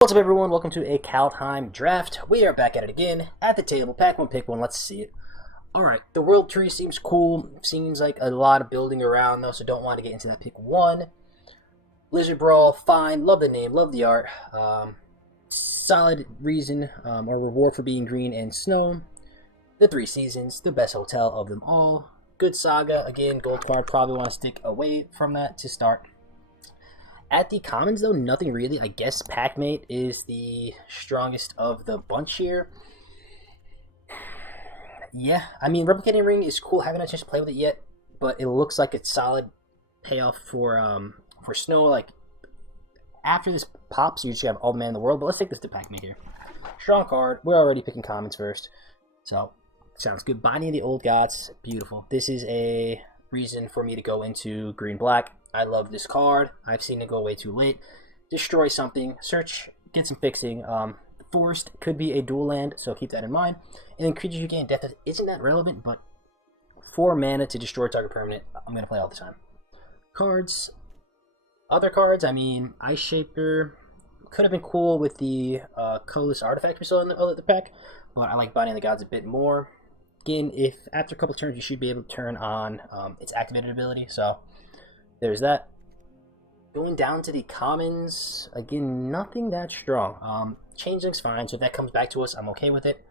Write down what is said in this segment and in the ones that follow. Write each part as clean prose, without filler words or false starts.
What's up, everyone? Welcome to a Kaldheim draft. We are back at it again at the table. Pack one, pick one. Let's see it. Alright, the world tree seems cool. Seems like a lot of building around, though, so don't want to get into that. Pick one. Lizard Brawl, fine. Love the name, love the art. Solid reason or reward for being green and snow. The Three Seasons, the best hotel of them all. Good saga. Again, gold card. Probably want to stick away from that to start. At the commons, though, nothing really. I guess Packmate is the strongest of the bunch here. Yeah, I mean, Replicating Ring is cool. Haven't had a chance to play with it yet, but it looks like it's solid payoff for Snow. Like, after this pops, you just have all the man in the world. But let's take this to Packmate here. Strong card. We're already picking commons first. So, sounds good. Binding of the Old Gods. Beautiful. This is a reason for me to go into green-black. I love this card. I've seen it go way too late. Destroy something. Search. Get some fixing. Forest could be a dual land, so keep that in mind. And then creatures you gain death isn't that relevant, but 4 mana to destroy target permanent, I'm going to play all the time. Cards. Other cards, I mean, Ice Shaper could have been cool with the colorless artifact we saw in the pack, but I like Binding the Gods a bit more. Again, if after a couple turns, you should be able to turn on its activated ability, so there's that. Going down to the commons, again, nothing that strong. Changeling's fine, so if that comes back to us, I'm okay with it.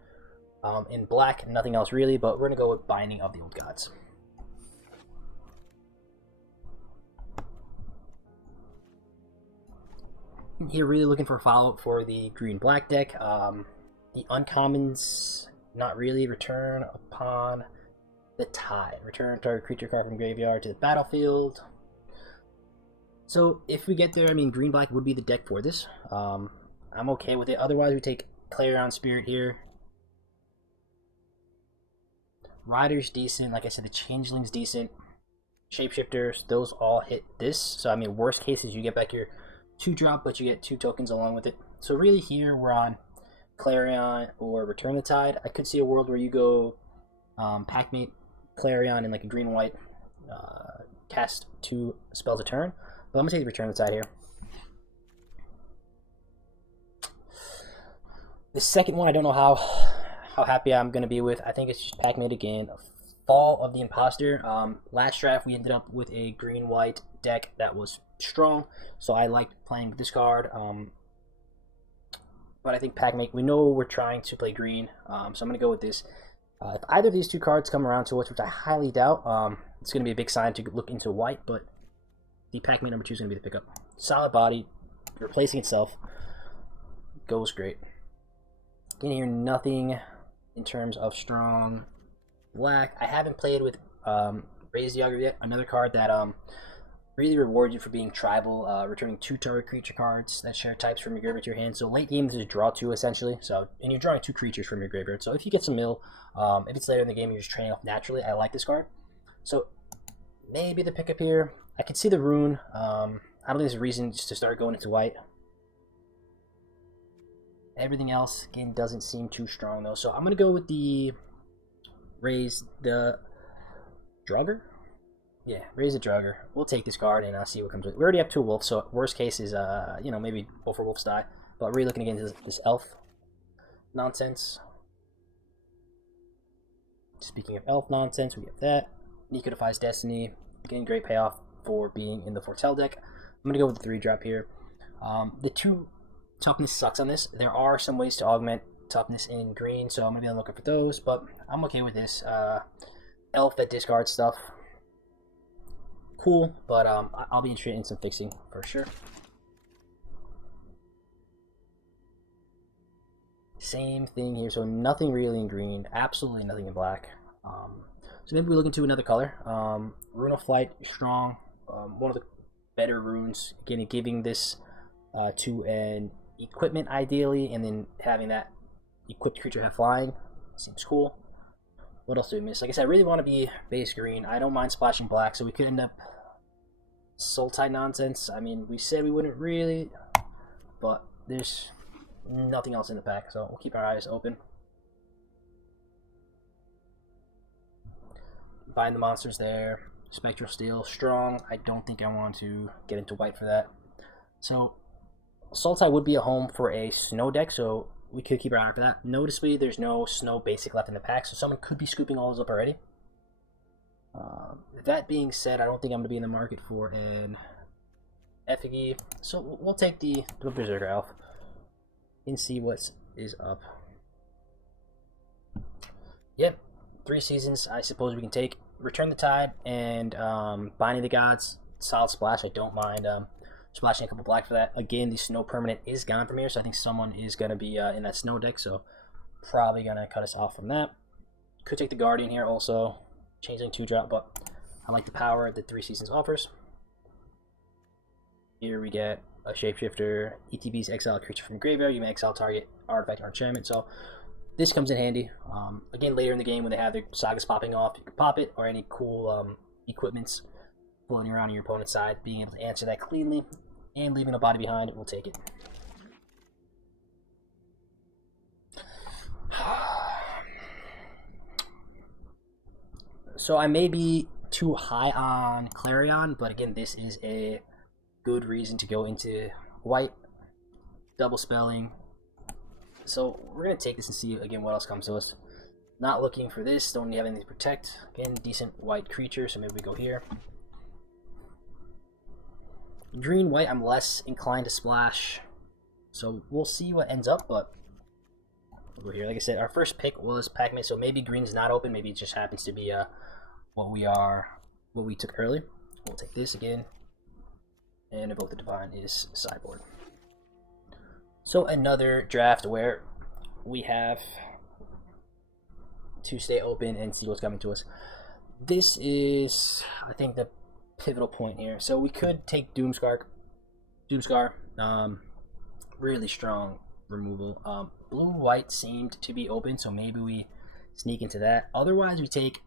In black, nothing else really, but we're going to go with Binding of the Old Gods. Here, really looking for a follow-up for the green-black deck. The uncommons, not really. Return upon the tide. Return target creature card from graveyard to the battlefield. So if we get there, I mean, green-black would be the deck for this. I'm okay with it. Otherwise, we take Clarion Spirit here. Rider's decent. Like I said, the Changeling's decent. Shapeshifters, those all hit this. So, I mean, worst case is you get back your 2-drop, but you get 2 tokens along with it. So really here, we're on Clarion or Return the Tide. I could see a world where you go Packmate, Clarion, and like a green-white, cast 2 spells a turn. But I'm going to take the Return the Tide here. The second one, I don't know how happy I'm going to be with. I think it's just Packmate again. Fall of the Imposter. Last draft, we ended up with a green-white deck that was strong, so I liked playing with this card. But I think Packmate, we know we're trying to play green, so I'm going to go with this. If either of these 2 cards come around to us, which I highly doubt, it's going to be a big sign to look into white, but the Packmate number 2 is going to be the pickup. Solid body, replacing itself, goes great. In here, nothing in terms of strong black. I haven't played with Raise the Augur yet, another card that really rewards you for being tribal, returning 2 target creature cards that share types from your graveyard to your hand. So late game, this is draw 2 essentially. So, and you're drawing 2 creatures from your graveyard. So if you get some mill, if it's later in the game, you're just training off naturally. I like this card. So maybe the pickup here. I can see the rune. I don't think there's a reason just to start going into white. Everything else, again, doesn't seem too strong, though. So I'm going to go with the Raise the Drugger. Yeah, Raise the Drugger. We'll take this card and see what comes with it. We already have 2 wolves, so worst case is, you know, maybe both our wolves die. But really looking into this elf nonsense. Speaking of elf nonsense, we have that. Nika Defies Destiny. Getting great payoff for being in the Foretell deck. I'm going to go with the 3-drop here. The 2 toughness sucks on this. There are some ways to augment toughness in green, so I'm going to be looking for those, but I'm okay with this. Elf that discards stuff. Cool, but I'll be interested in some fixing for sure. Same thing here, so nothing really in green, absolutely nothing in black. So maybe we look into another color. Rune of Flight, strong. One of the better runes. Again, giving this to an equipment ideally, and then having that equipped creature have flying. Seems cool. What else do we miss? Like I said, I really want to be base green. I don't mind splashing black, so we could end up Sultan nonsense. I mean, we said we wouldn't really, but there's nothing else in the pack, so we'll keep our eyes open. Bind the monsters there. Spectral Steel, strong. I don't think I want to get into white for that. So Sultai would be a home for a snow deck, so we could keep our eye out for that. Noticeably, there's no snow basic left in the pack, so someone could be scooping all those up already. That being said, I don't think I'm going to be in the market for an effigy, so we'll take the Berserker Elf and see what is up. Yep, 3 seasons I suppose we can take. Return the Tide and Binding the Gods, solid splash. I don't mind splashing a couple black for that. Again, the snow permanent is gone from here, so I think someone is going to be in that snow deck, so probably going to cut us off from that. Could take the Guardian here also, changeling 2-drop, but I like the power that 3 seasons offers. Here we get a Shapeshifter, ETB's exile a creature from graveyard. You may exile target artifact or enchantment, so this comes in handy. Again, later in the game when they have their sagas popping off, you can pop it, or any cool equipments floating around on your opponent's side. Being able to answer that cleanly and leaving a body behind, we'll take it. So I may be too high on Clarion, but again, this is a good reason to go into white, double spelling. So we're going to take this and see, again, what else comes to us. Not looking for this, don't have anything to protect. Again, decent white creature, so maybe we go here. Green, white, I'm less inclined to splash. So we'll see what ends up, but over here, like I said, our first pick was Pac-Man, so maybe green's not open, maybe it just happens to be what we took early. We'll take this again, and Evoke the Divine is sideboard. So another draft where we have to stay open and see what's coming to us. This is, I think, the pivotal point here. So we could take Doomscar, really strong removal. Blue-white seemed to be open, so maybe we sneak into that. Otherwise, we take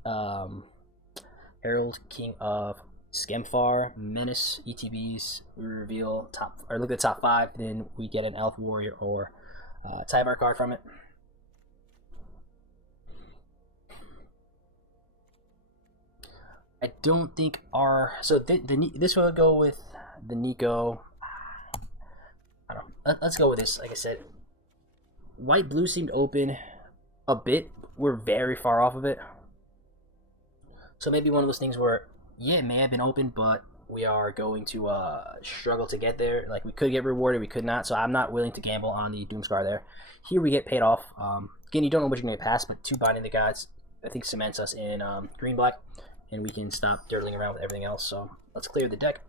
Herald, King of Skemfar, Menace, ETBs. We reveal look at the top 5, then we get an Elf Warrior or Tyvar card from it. I don't think this will go with the Nico. I don't know. Let's go with this. Like I said, white blue seemed open a bit. We're very far off of it, so maybe one of those things where, yeah, it may have been open, but we are going to struggle to get there. Like, we could get rewarded, we could not, so I'm not willing to gamble on the Doomscar there. Here we get paid off. Again, you don't know what you're going to pass, but 2 Binding the Gods, I think, cements us in green-black, and we can stop dirtling around with everything else. So let's clear the deck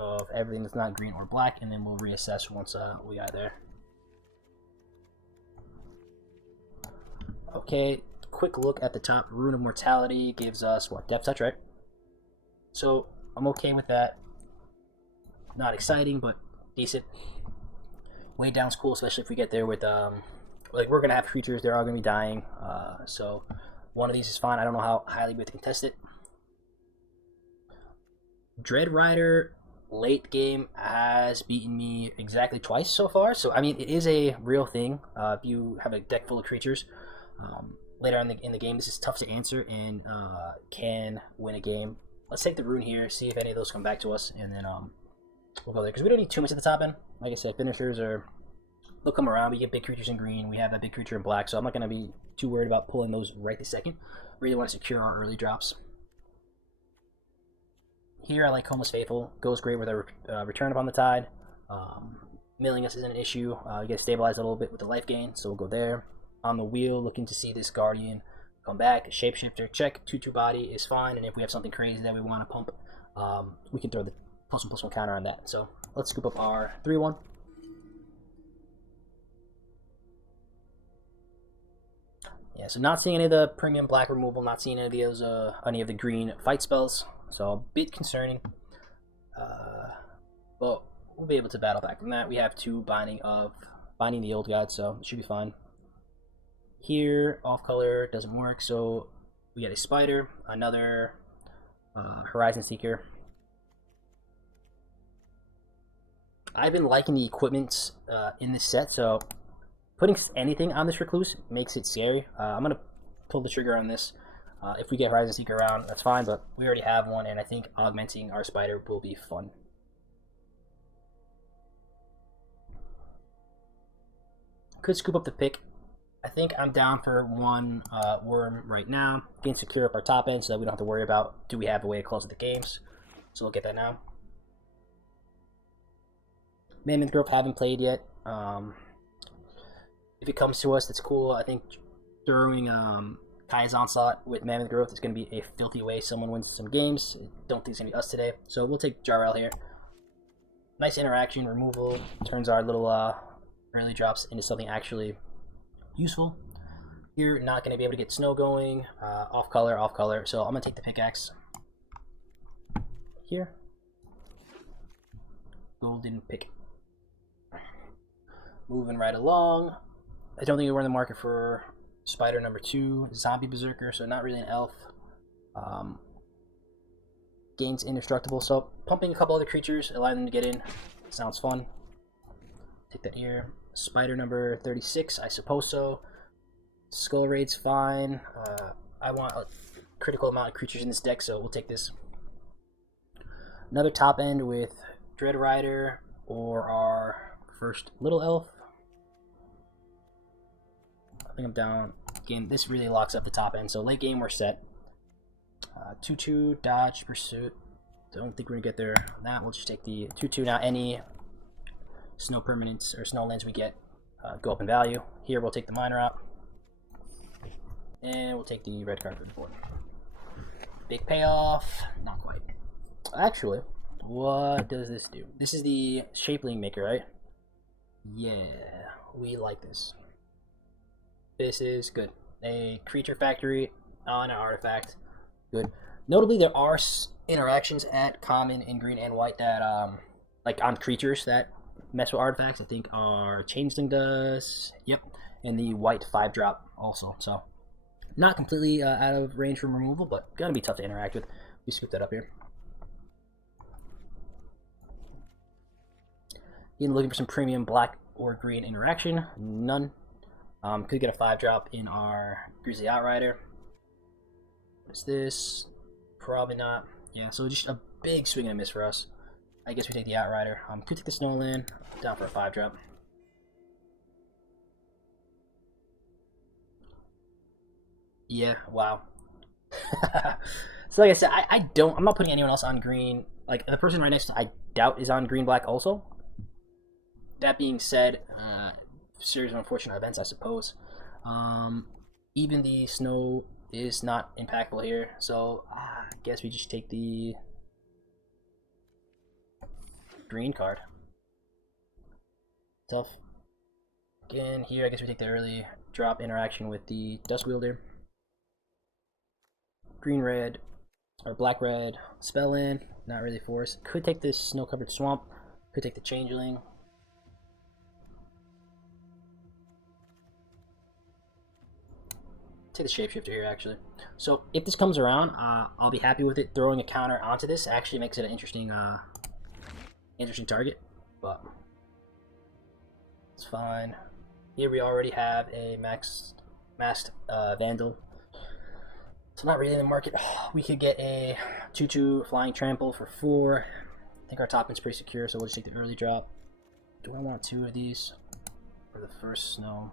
of everything that's not green or black, and then we'll reassess once we got there. Okay, quick look at the top. Rune of Mortality gives us, what, Depth Touch, right? So I'm okay with that. Not exciting, but decent. Way down's cool, especially if we get there with like, we're gonna have creatures, they're all gonna be dying. So one of these is fine. I don't know how highly we have to contest it. Dread Rider late game has beaten me exactly twice so far. So I mean, it is a real thing. If you have a deck full of creatures, later on in the game, this is tough to answer and can win a game. Let's take the rune here, see if any of those come back to us, and then we'll go there. Because we don't need too much at the top end. Like I said, finishers they'll come around. We get big creatures in green. We have that big creature in black, so I'm not going to be too worried about pulling those right this second. Really want to secure our early drops. Here I like Homeless Faithful. Goes great with our Return Upon the Tide. Milling us isn't an issue. You get stabilized a little bit with the life gain, so we'll go there. On the wheel, looking to see this Guardian come back. Shapeshifter, check. 2/2 body is fine, and if we have something crazy that we want to pump, we can throw the +1/+1 counter on that. So let's scoop up our 3/1. Yeah, so not seeing any of the premium black removal, not seeing any of those, any of the green fight spells, so a bit concerning. But we'll be able to battle back from that. We have 2 binding the Old God, so it should be fine. Here, off color doesn't work, so we get a Spider, another Horizon Seeker. I've been liking the equipment in this set, so putting anything on this Recluse makes it scary. I'm going to pull the trigger on this. If we get Horizon Seeker around, that's fine, but we already have one, and I think augmenting our Spider will be fun. Could scoop up the pick. I think I'm down for one worm right now. Can secure up our top end so that we don't have to worry about do we have a way to close the games. So we'll get that now. Mammoth Grove haven't played yet. If it comes to us, that's cool. I think throwing Kai's Onslaught with Mammoth Growth is going to be a filthy way someone wins some games. Don't think it's going to be us today. So we'll take Jarrell here. Nice interaction, removal. Turns our little early drops into something actually useful. You're not going to be able to get snow going. Off color, off color. So I'm going to take the pickaxe here. Golden pick. Moving right along. I don't think we're in the market for Spider number 2, Zombie Berserker, so not really an elf. Gains indestructible, so pumping a couple other creatures, allowing them to get in. Sounds fun. Take that here. Spider number 36, I suppose so. Skull Raid's fine. I want a critical amount of creatures in this deck, so we'll take this. Another top end with Dread Rider or our first Little Elf. I think I'm down. Again, this really locks up the top end, so late game we're set. 2-2, dodge, pursuit. Don't think we're gonna get there on that. We'll just take the 2-2. Now any snow permanents or snow lands we get go up in value. Here we'll take the miner out. And we'll take the red card for the board. Big payoff. Not quite. Actually, what does this do? This is the Shapeling Maker, right? Yeah, we like this. This is good. A creature factory on an artifact. Good. Notably, there are interactions at common in green and white that, like on creatures that mess with artifacts. I think our Changeling does. Yep. And the white 5-drop also. So, not completely out of range from removal, but gonna be tough to interact with. We scoop that up here. Even looking for some premium black or green interaction. None. Could get a 5-drop in our Grizzly Outrider. What's this? Probably not. Yeah, so just a big swing and a miss for us. I guess we take the Outrider. Could take the Snowland. Down for a 5-drop. Yeah, wow. So like I said, I'm not putting anyone else on green. Like the person right next to I doubt is on green black also. That being said, series of unfortunate events, I suppose. Even the snow is not impactful here, so I guess we just take the green card. Tough. Again, here I guess we take the early drop interaction with the Dust Wielder. Green red or black red spell in, not really force. Could take this snow covered swamp. Could take the Changeling. Take the Shapeshifter here actually. So if this comes around, I'll be happy with it. Throwing a counter onto this actually makes it an interesting target, but it's fine. Here we already have a masked Vandal, so not really in the market. We could get a 2-2 Flying Trample for 4. I think our top end's pretty secure, so we'll just take the early drop. Do I want 2 of these for the first snow?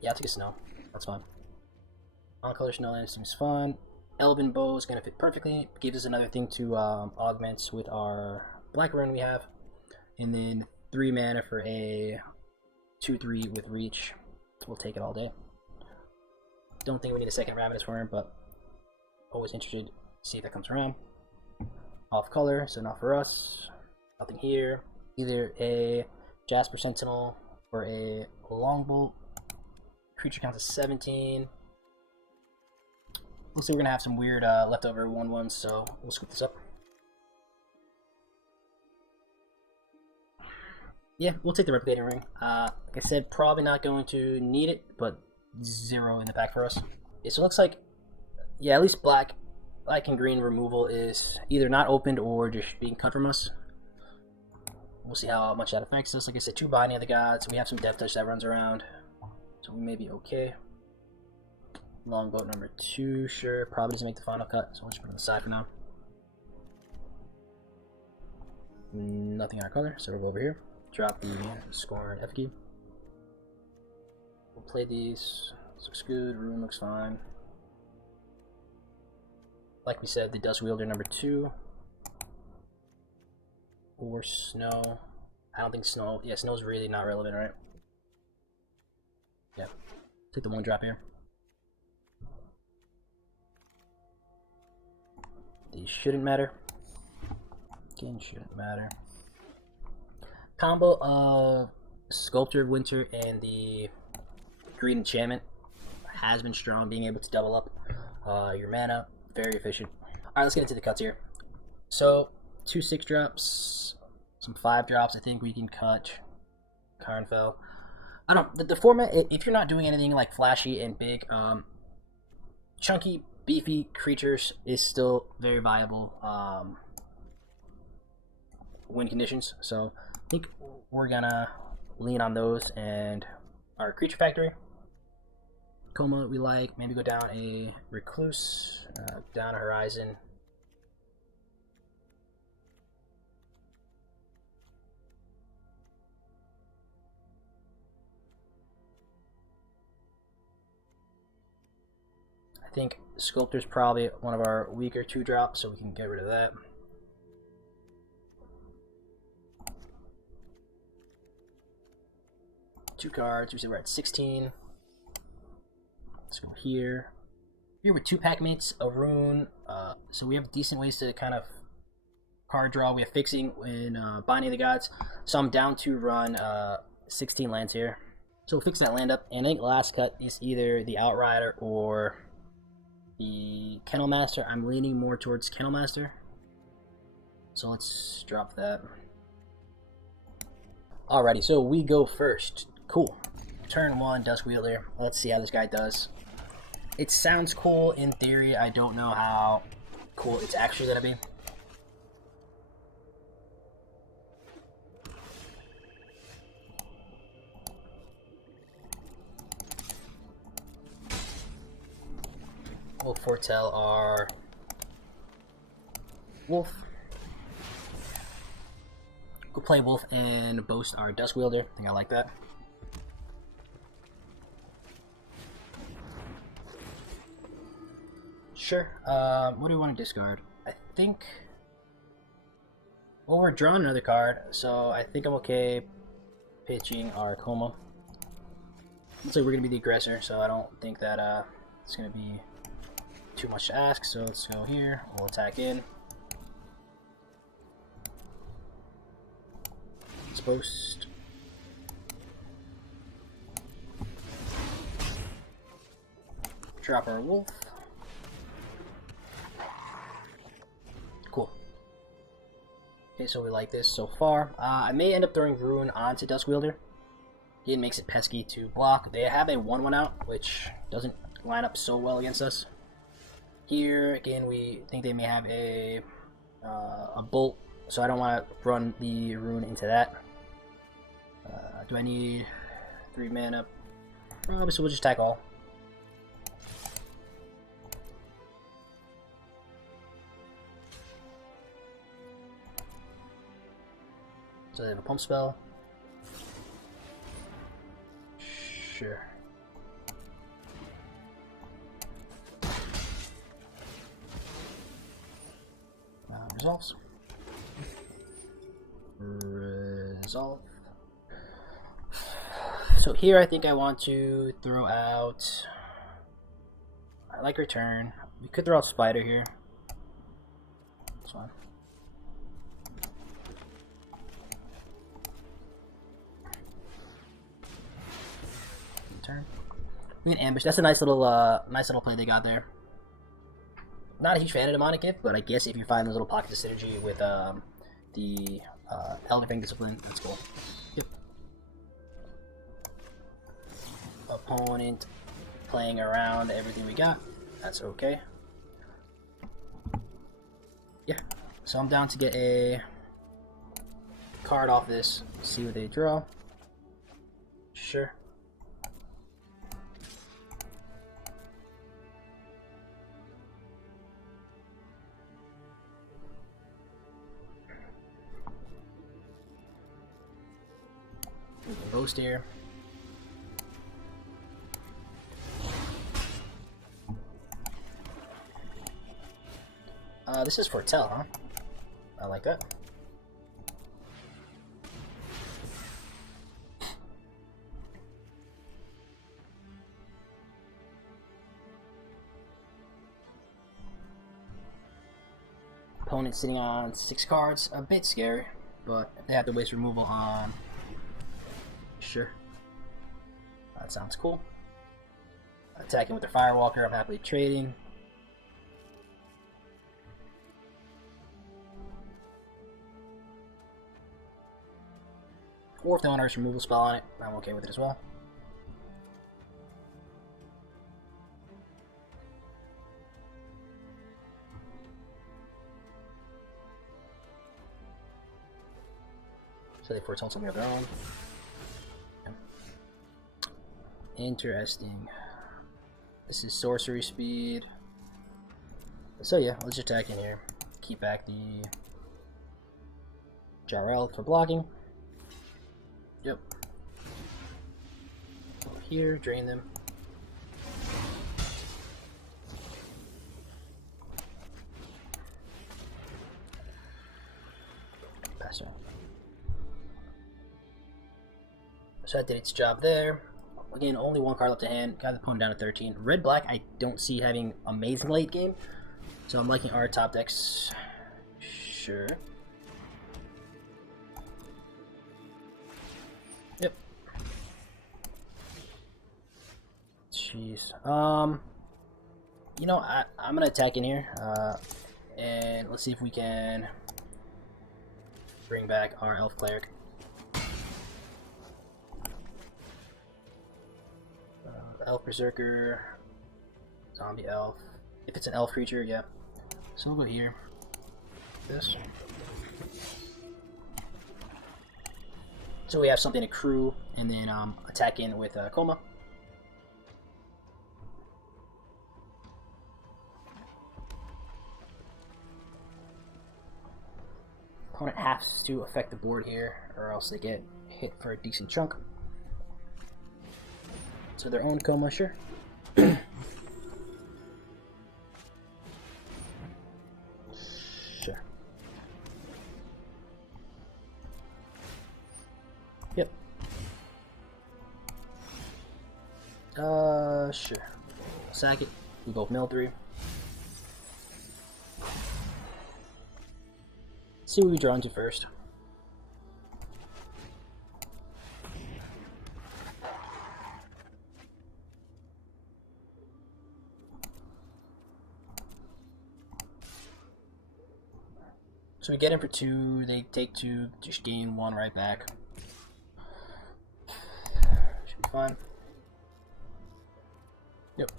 Yeah, I'll take a snow. That's fine. On-color Snowland seems fun. Elven Bow is going to fit perfectly. Gives us another thing to augment with our black rune we have. And then 3 mana for a 2-3 with reach. We'll take it all day. Don't think we need a second Ravenous Worm, but always interested to see if that comes around. Off color, so not for us. Nothing here. Either a Jasper Sentinel or a Longbolt. Creature counts as 17. Looks like we're gonna have some weird leftover 1/1s, so we'll scoop this up. Yeah, we'll take the Replicating Ring. Like I said, probably not going to need it, but 0 in the pack for us. Yeah, so it looks like, yeah, at least black and green removal is either not opened or just being cut from us. We'll see how much that affects us. Like I said, 2 Binding of the Gods. We have some Death Touch that runs around, so we may be okay. Longboat number 2, sure, probably doesn't make the final cut, so we'll just put it on the side for now. Nothing in our color, so we'll go over here. drop the score and F key. We'll play these. This looks good. Rune looks fine. Like we said, the Dusk Wielder number 2. Or Snow. I don't think Snow. Yeah, Snow's really not relevant, right? Yeah. Take the 1 drop here. These shouldn't matter. Again, shouldn't matter. Combo of Sculptor of Winter and the Green Enchantment has been strong, being able to double up your mana. Very efficient. Alright, let's get into the cuts here. So, 2 6 drops, some 5 drops. I think we can cut Karnfell. I don't know, the format, if you're not doing anything like flashy and big, chunky, beefy creatures is still very viable win conditions. So I think we're gonna lean on those and our creature factory. Coma we like, maybe go down a Recluse, down a Horizon. I think Sculptor's probably one of our weaker 2 drops, so we can get rid of that. Two cards. We said we're at 16. Let's go here. Here with 2 pack mates, a Rune. So we have decent ways to kind of card draw. We have Fixing and Binding of the Gods. So I'm down to run 16 lands here. So we'll fix that land up. And I think last cut is either the Outrider or the Kennel Master. I'm leaning more towards Kennel Master. So let's drop that. Alrighty, so we go first. Cool. Turn 1, Dusk Wielder. Let's see how this guy does. It sounds cool in theory. I don't know how cool it's actually gonna be. We'll foretell our Wolf. We'll play Wolf and boast our Dusk Wielder. I think I like that. Sure. What do we want to discard? I think... Well, we're drawing another card, so I think I'm okay pitching our Coma. Looks like we're going to be the aggressor, so I don't think that it's going to be too much to ask. So let's go here. We'll attack in. Let's boast. Drop our Wolf. Cool. Okay, so we like this so far. I may end up throwing Rune onto Dusk Wielder. It makes it pesky to block. They have a 1/1 out, which doesn't line up so well against us. Here, again, we think they may have a Bolt, so I don't want to run the Rune into that. Do I need 3 mana? Probably, so we'll just attack all. So they have a pump spell. Sure. Resolves. Resolve. So here I think I want to throw out... I like Return. We could throw out Spider here. That's fine. Turn. We can Ambush. That's a nice little play they got there. Not a huge fan of Demonic Gift, but I guess if you find those little pockets of synergy with the Elderfang Discipline, that's cool. Yep. Opponent playing around everything we got. That's okay. Yeah. So I'm down to get a card off this. See what they draw. Sure. Boast here. This is Foretell, huh? I like that. Opponent sitting on 6 cards, a bit scary, but they have to waste removal on. Sure. That sounds cool. Attacking with the Firewalker, I'm happily trading. Or if they want to risk removal spell on it, I'm okay with it as well. So they foretell something of their own. Interesting. This is sorcery speed. So yeah, let's just attack in here. Keep back the Jarrell for blocking. Yep. Over here, drain them. Pass on. So that did its job there. Again, only 1 card left to hand. Got the opponent down to 13. Red-black, I don't see having amazing late game. So I'm liking our top decks. Sure. Yep. Jeez. You know, I'm gonna attack in here. And let's see if we can bring back our Elf Cleric. Elf Berserker, Zombie Elf. If it's an elf creature, yeah. So we'll go here. This. So we have something to crew, and then attack in with Coma. Opponent has to affect the board here, or else they get hit for a decent chunk. So their own Coma, sure. Sure. Yep. Sure. Sack it. We both mill 3. See what we draw into first. So we get in for 2, they take 2, just gain 1 right back. Should be fine. Yep.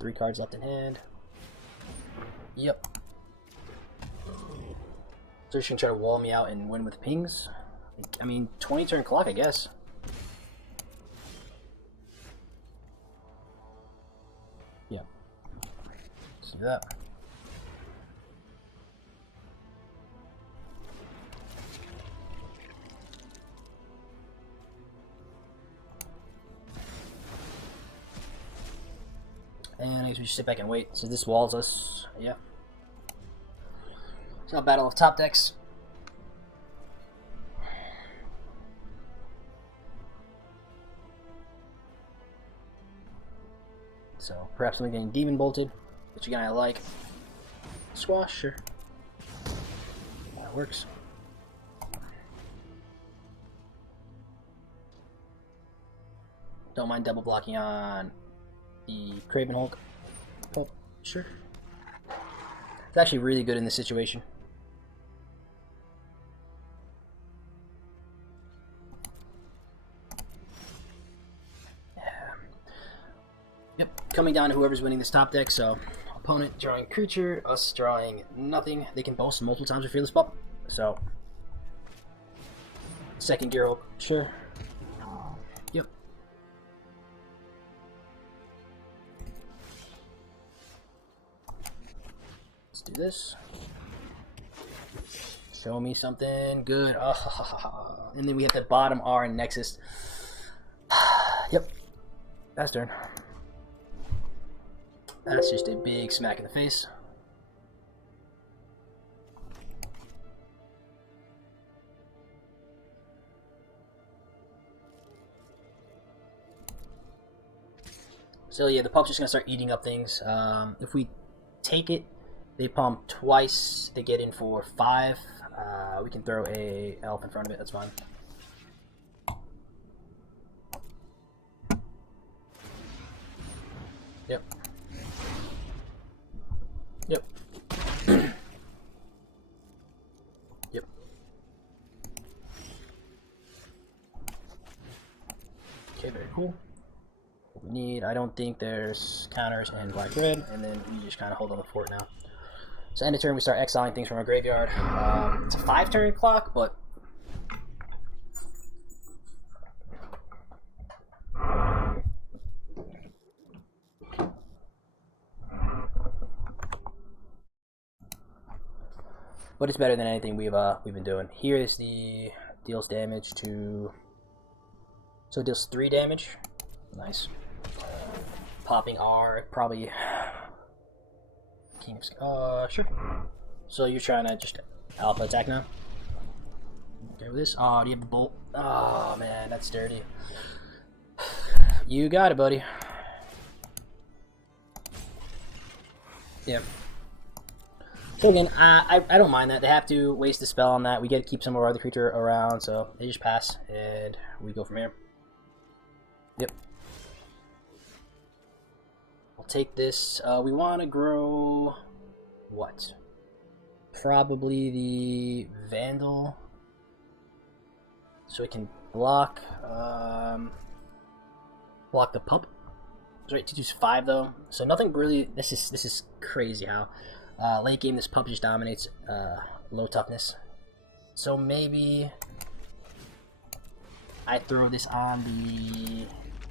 Three cards left in hand. Yep. So she's gonna try to wall me out and win with pings. I mean, 20 turn clock, I guess. Yeah. Let's do that. And I guess we should sit back and wait. So this walls us. Yeah. It's not battle of top decks. So perhaps I'm getting demon bolted, which again I like. Squash, sure. That works. Don't mind double blocking on the Craven Hulk. Oh, sure. It's actually really good in this situation. Yep, coming down to whoever's winning this top deck, so opponent drawing creature, us drawing nothing. They can boast multiple times with Fearless Pup. So, second Gear Hulk, sure. Yep. Let's do this. Show me something good. Oh, and then we have the bottom R and Nexus. Yep. That's turn. That's just a big smack in the face. So yeah, the pup's just gonna start eating up things. If we take it, they pump twice. They get in for 5. We can throw a elf in front of it. That's fine. Yep. Yep. Yep. Okay, very cool. What we need, I don't think there's counters and black red, and then we just kind of hold on the fort now. So end of turn, we start exiling things from our graveyard. It's a 5-turn clock, but it's better than anything we've been doing. Here is the deals damage to, so it deals 3 damage. Nice. Popping R probably. Sure. So you're trying to just alpha attack now? Okay with this? Oh, do you have the bolt? Oh man, that's dirty. You got it, buddy. Yep. So again, I don't mind that. They have to waste the spell on that. We get to keep some of our other creature around, so they just pass, and we go from here. Yep. We'll take this. We want to grow what? Probably the Vandal, so we can block block the pup. Right, to choose 5 though, so nothing really. This is crazy how late game this pup just dominates low toughness. So maybe I throw this on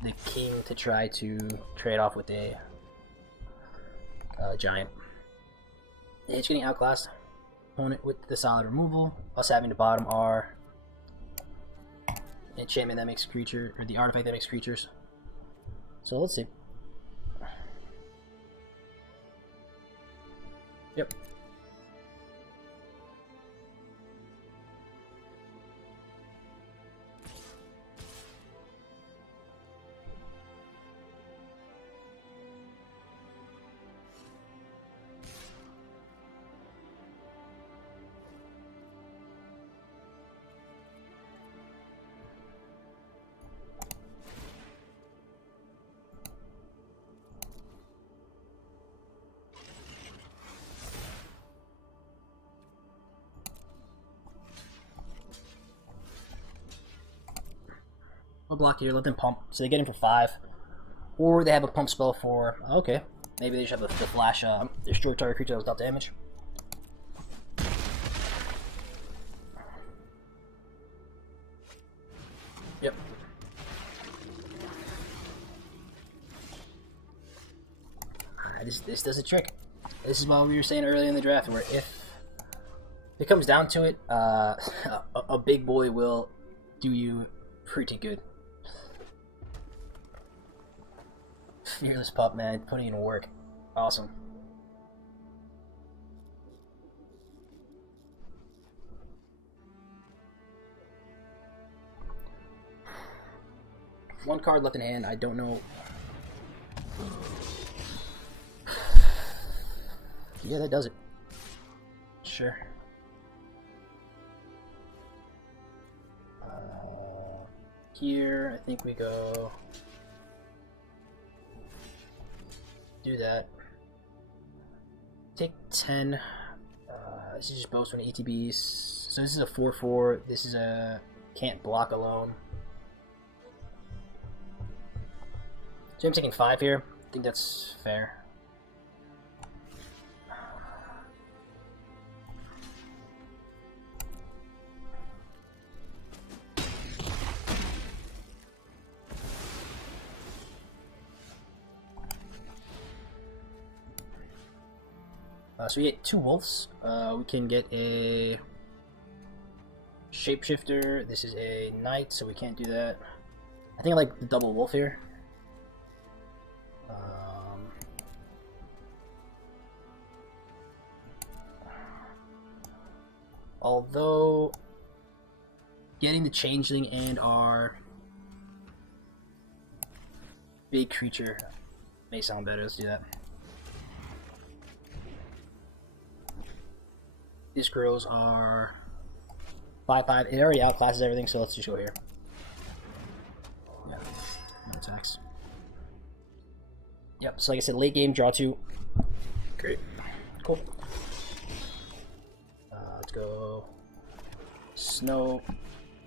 the king to try to trade off with a giant. It's getting outclassed. Opponent with the solid removal. Us having the bottom R. Enchantment that makes creature, or the artifact that makes creatures. So let's see. Yep. We'll block here, let them pump. So they get in for 5. Or they have a pump spell for, okay. Maybe they just have the flash, destroy target creature that was dealt damage. Yep. This does a trick. This is what we were saying earlier in the draft, where if it comes down to it, a big boy will do you pretty good. Fearless pup, man, putting in work. Awesome. One card left in hand. I don't know. Yeah, that does it. Sure. Here, I think we go. Do that. Take 10. This is just both from ETBs. So this is a 4/4. This is a can't block alone. So I'm taking 5 here. I think that's fair. So we get 2 wolves. We can get a shapeshifter. This is a knight, so we can't do that. I think I like the double wolf here. Although getting the changeling and our big creature may sound better. Let's do that. These girls are 5/5. It already outclasses everything, so let's just go here. Yeah, no attacks. Yep, so like I said, late game, draw 2. Great. Cool. Let's go. Snow.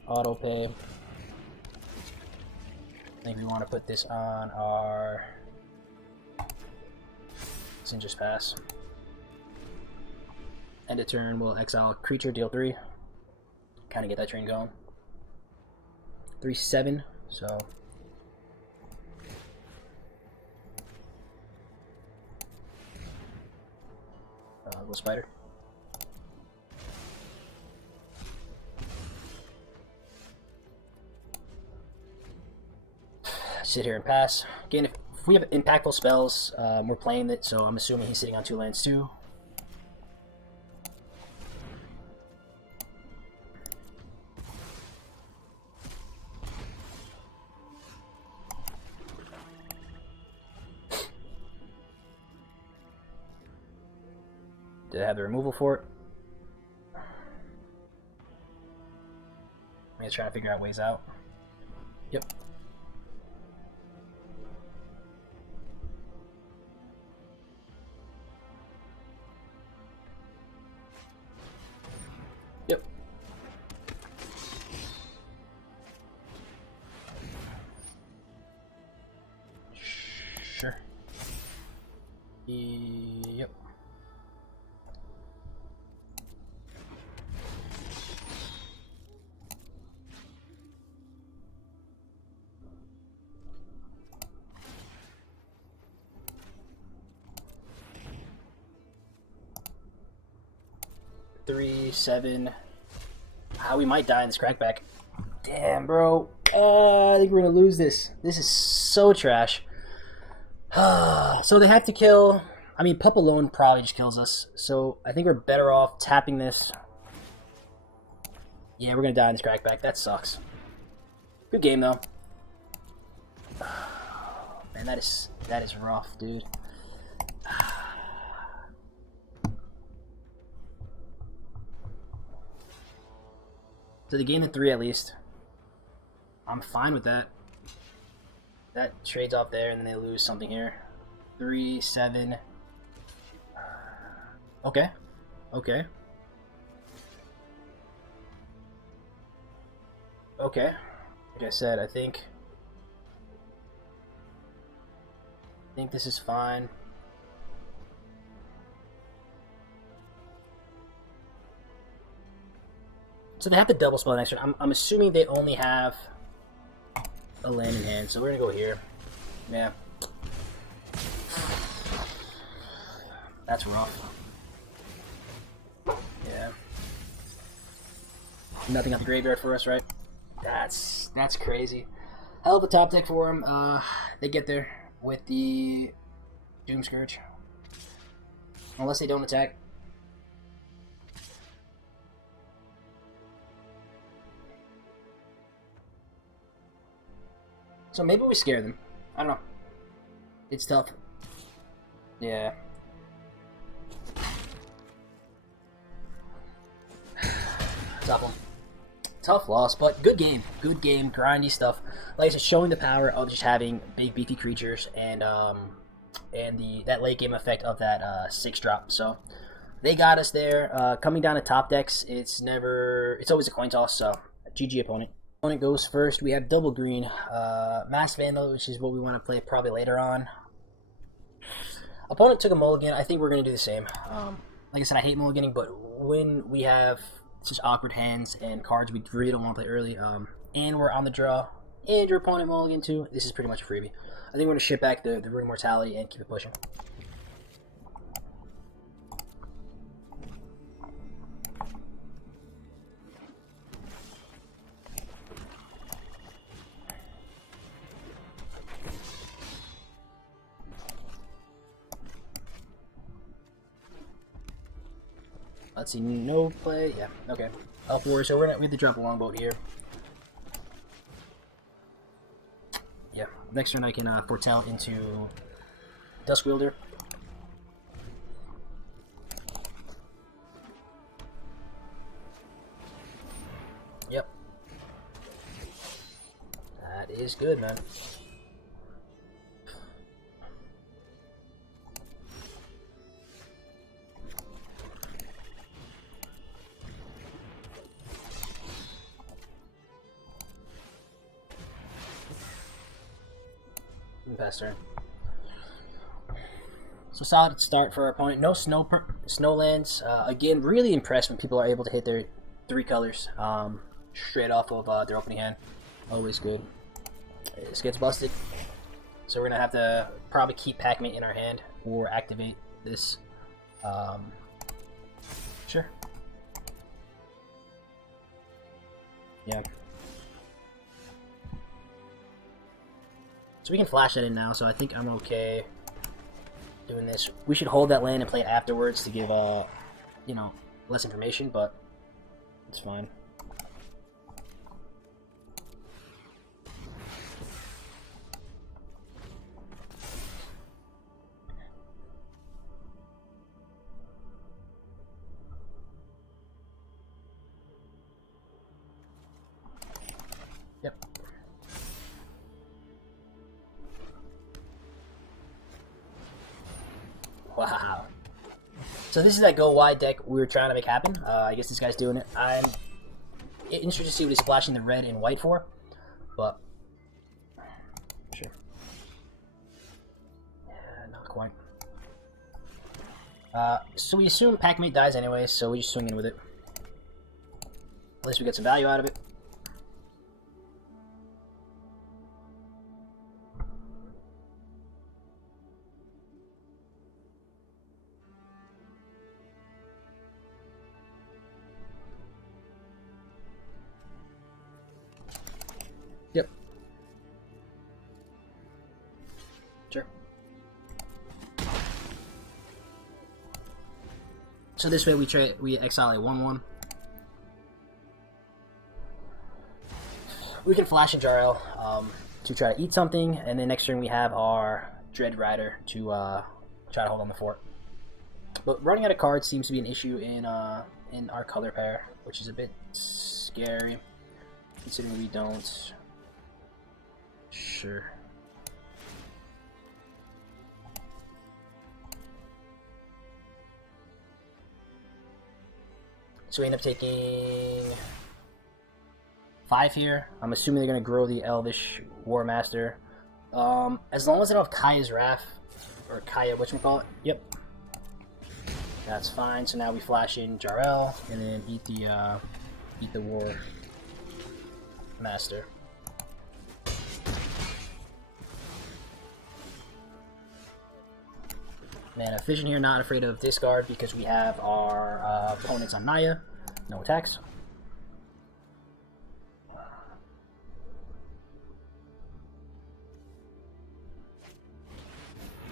Auto pay. I think we want to put this on our Singer's Pass. End of turn, we'll exile creature, deal 3. Kind of get that train going. 3/7, so. Go spider. Sit here and pass. Again, if we have impactful spells, we're playing it, so I'm assuming he's sitting on 2 lands too. Did I have the removal for it? I'm gonna try to figure out ways out. Yep. Yep. Sure. Yep. Three, 7. We might die in this crackback. Damn, bro. I think we're gonna lose this. This is so trash. So they have to kill. I mean, Pup alone probably just kills us. So I think we're better off tapping this. Yeah, we're gonna die in this crackback. That sucks. Good game though. Man, that is rough, dude. So they gain the 3 at least. I'm fine with that. That trades off there, and then they lose something here. 3, 7. Okay. Okay. Okay. Like I said, I think this is fine. So they have to double spell next turn. I'm assuming they only have a land in hand, so we're gonna go here. Yeah. That's rough. Yeah. Nothing on the graveyard for us, right? That's crazy. Hell of a top deck for them. They get there with the Doom Scourge. Unless they don't attack. So maybe we scare them. I don't know. It's tough. Yeah. Tough one. Tough loss, but good game. Good game, grindy stuff. Like I said, showing the power of just having big beefy creatures and that late game effect of that 6-drop. So they got us there. Coming down to top decks, it's always a coin toss. So GG opponent. Opponent goes first. We have double green, Mass Vandal, which is what we want to play probably later on. Opponent took a mulligan. I think we're going to do the same. Like I said, I hate mulliganing, but when we have such awkward hands and cards we really don't want to play early, and we're on the draw, and your opponent mulligan too, this is pretty much a freebie. I think we're going to ship back the Rune Mortality and keep it pushing. Let's see, no play. Yeah, okay. Up four, so we have to drop a longboat here. Yeah, next turn I can foretell into Duskwielder. Yep. That is good, man. Pass turn. So solid start for our opponent. No snowlands. Again, really impressed when people are able to hit their 3 colors straight off of their opening hand. Always good. This gets busted. So we're gonna have to probably keep Pac-Man in our hand or activate this. Sure. Yeah. So we can flash that in now, so I think I'm okay doing this. We should hold that land and play it afterwards to give, you know, less information, but it's fine. Yep. Wow. So this is that go wide deck we were trying to make happen. I guess this guy's doing it. I'm interested to see what he's splashing the red and white for, but sure. Yeah, not quite. So we assume Pac-Mate dies anyway, so we just swing in with it. At least we get some value out of it. Yep. Sure. So this way we exile a 1/1. We can flash a Jarl to try to eat something, and then next turn we have our Dread Rider to try to hold on the fort. But running out of cards seems to be an issue in our color pair, which is a bit scary, considering we don't. Sure. So we end up taking 5 here. I'm assuming they're going to grow the Elvish War Master. As long as I don't have Kaya's Wrath, or Kaya, whatchamacallit. Yep. That's fine. So now we flash in Jarl, and then eat the War Master. Man, a Fission here, not afraid of discard because we have our opponents on Naya. No attacks.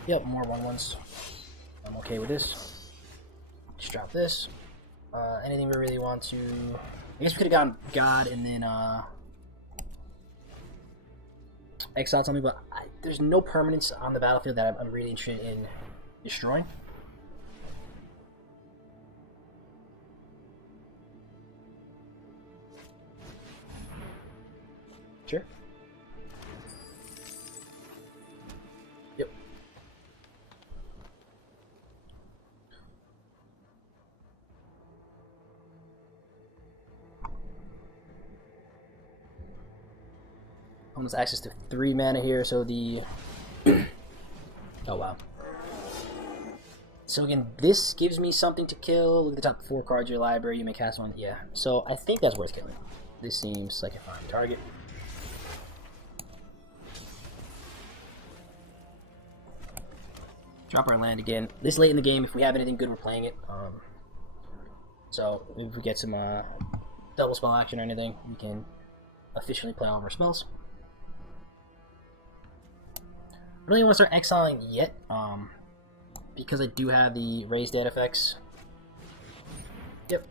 Yep, more 1/1s. I'm okay with this. Just drop this. Anything we really want to... I guess we could have gone God and then exile something, but there's no permanence on the battlefield that I'm really interested in destroying. Sure. Yep. Almost access to 3 mana here, so the oh wow. So again, this gives me something to kill. Look at the top 4 cards of your library. You may cast one. Yeah. So I think that's worth killing. This seems like a fine target. Drop our land again. This late in the game, if we have anything good, we're playing it. So if we get some double spell action or anything, we can efficiently play all of our spells. I don't even want to start exiling yet. Because I do have the raised dead effects. Yep.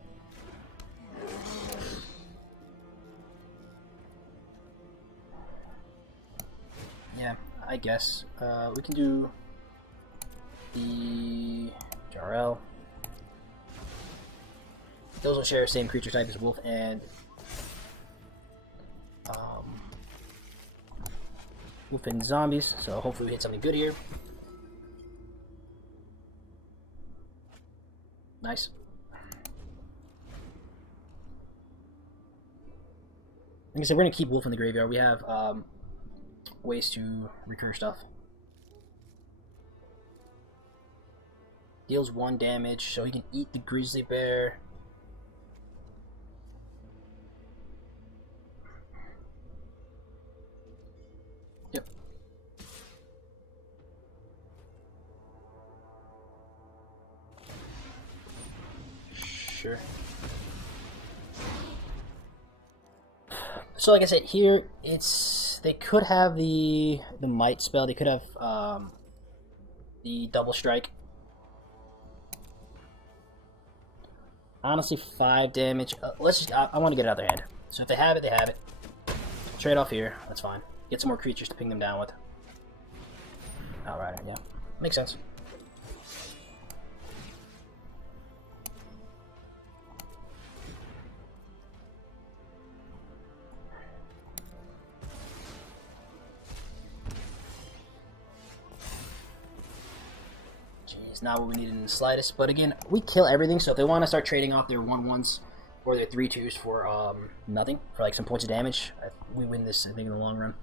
Yeah, I guess. We can do the JRL. Those will share the same creature type as Wolf and Wolf and Zombies, so hopefully we hit something good here. Nice. Like I said, we're going to keep Wolf in the graveyard. We have ways to recur stuff. Deals 1 damage, so he can eat the Grizzly Bear. Yep. Sure. So like I said, here it's they could have the might spell. They could have the double strike. Honestly, 5 damage. Let's just. I want to get it out of their hand. So if they have it, they have it. Trade off here. That's fine. Get some more creatures to ping them down with. Outrider, yeah, makes sense. It's not what we needed in the slightest, but again, we kill everything, so if they want to start trading off their 1/1s or their 3/2s for nothing, for like some points of damage, we win this, I think, in the long run.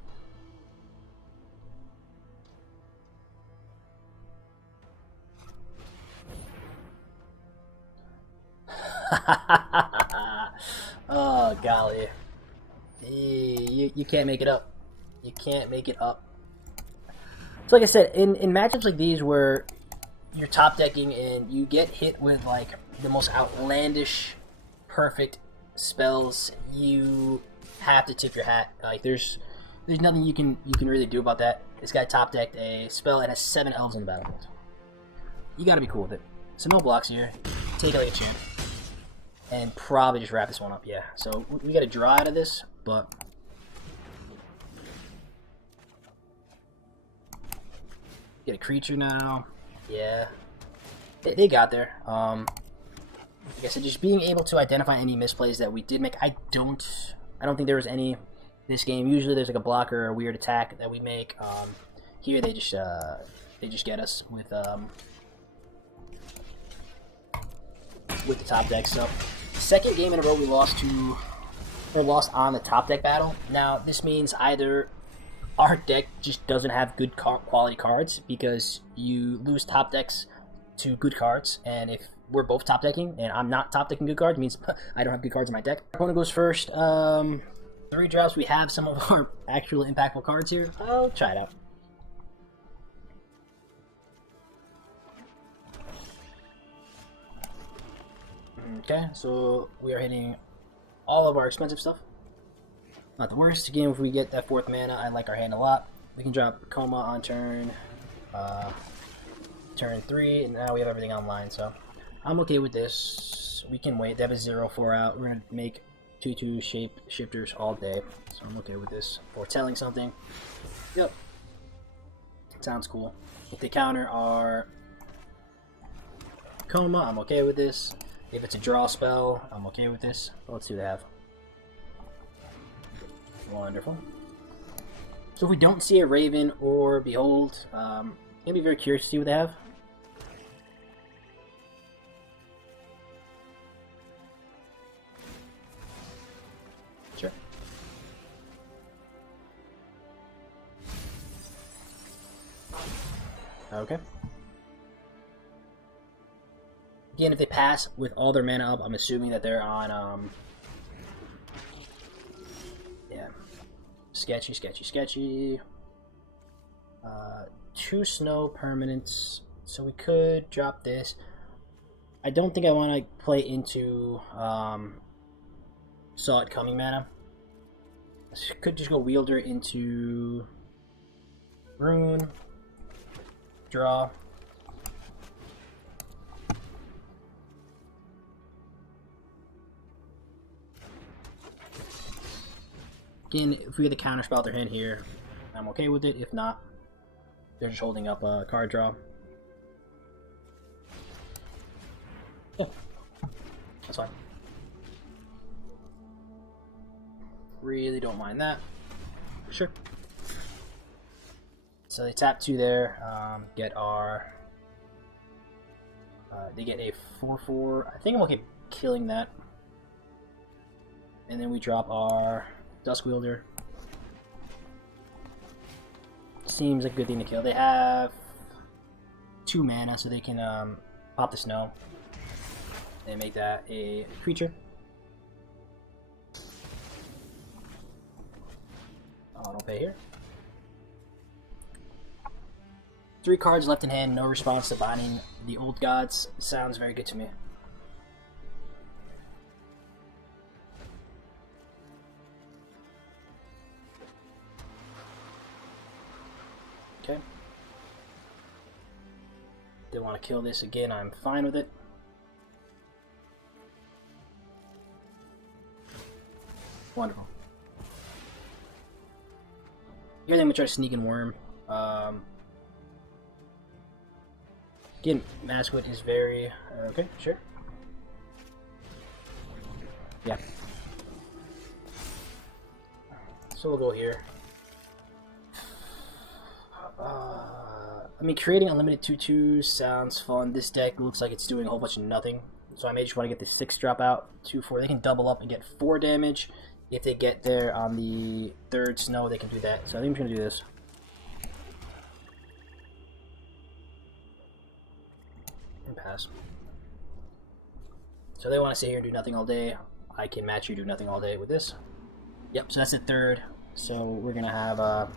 Oh, golly. You can't make it up. You can't make it up. So like I said, in matchups like these where you're top decking and you get hit with like the most outlandish perfect spells, you have to tip your hat. Like there's nothing you can really do about that. This guy top decked a spell and has 7 elves on the battlefield. You gotta be cool with it. So no blocks here. Take it like a champ. And probably just wrap this one up, yeah. So we gotta draw out of this, but get a creature now. Yeah, they got there. Like I said, just being able to identify any misplays that we did make. I don't think there was any this game. Usually there's like a blocker or a weird attack that we make. Here they just get us with the top deck. So second game in a row we lost on the top deck battle. Now this means either our deck just doesn't have good quality cards because you lose top decks to good cards, and if we're both top decking and I'm not top decking good cards, it means I don't have good cards in my deck. Opponent goes first. 3 drops. We have some of our actual impactful cards here. I'll try it out. Okay, so we are hitting all of our expensive stuff. Not the worst. Again, if we get that 4th mana, I like our hand a lot. We can drop Coma on turn 3, and now we have everything online, so I'm okay with this. We can wait. They have a 0/4 out. We're going to make 2/2 shape shifters all day, so I'm okay with this. Foretelling something. Yep. Sounds cool. If they counter our Coma, I'm okay with this. If it's a draw spell, I'm okay with this. Let's see what they have. Wonderful. So if we don't see a Raven or Behold, I'm going to be very curious to see what they have. Sure. Okay. Again, if they pass with all their mana up, I'm assuming that they're on, yeah. Sketchy, sketchy, sketchy. 2 snow permanents, so we could drop this. I don't think I want to play into Saw It Coming mana. Could just go Wielder into Rune, draw. Again, if we get the counter spell their hand here, I'm okay with it. If not, they're just holding up a card draw. Yeah, that's fine. Really don't mind that. Sure. So they tap 2 there, get our... they get a 4/4. I think I'm okay killing that. And then we drop our Dusk Wielder. Seems like a good thing to kill. They have 2 mana, so they can pop the snow and make that a creature. Don't pay here. 3 cards left in hand, no response to Binding the Old Gods. Sounds very good to me. Okay. They want to kill this again, I'm fine with it. Wonderful. Here I'm going to try to sneak and worm. Again, Maskwood is very... okay, sure. Yeah. So we'll go here. I mean, creating unlimited 2/2s sounds fun. This deck looks like it's doing a whole bunch of nothing. So I may just want to get the 6 drop out. 2/4. They can double up and get 4 damage. If they get there on the 3rd snow, they can do that. So I think I'm just going to do this. And pass. So they want to sit here and do nothing all day. I can match you do nothing all day with this. Yep, so that's the 3rd. So we're going to have... oh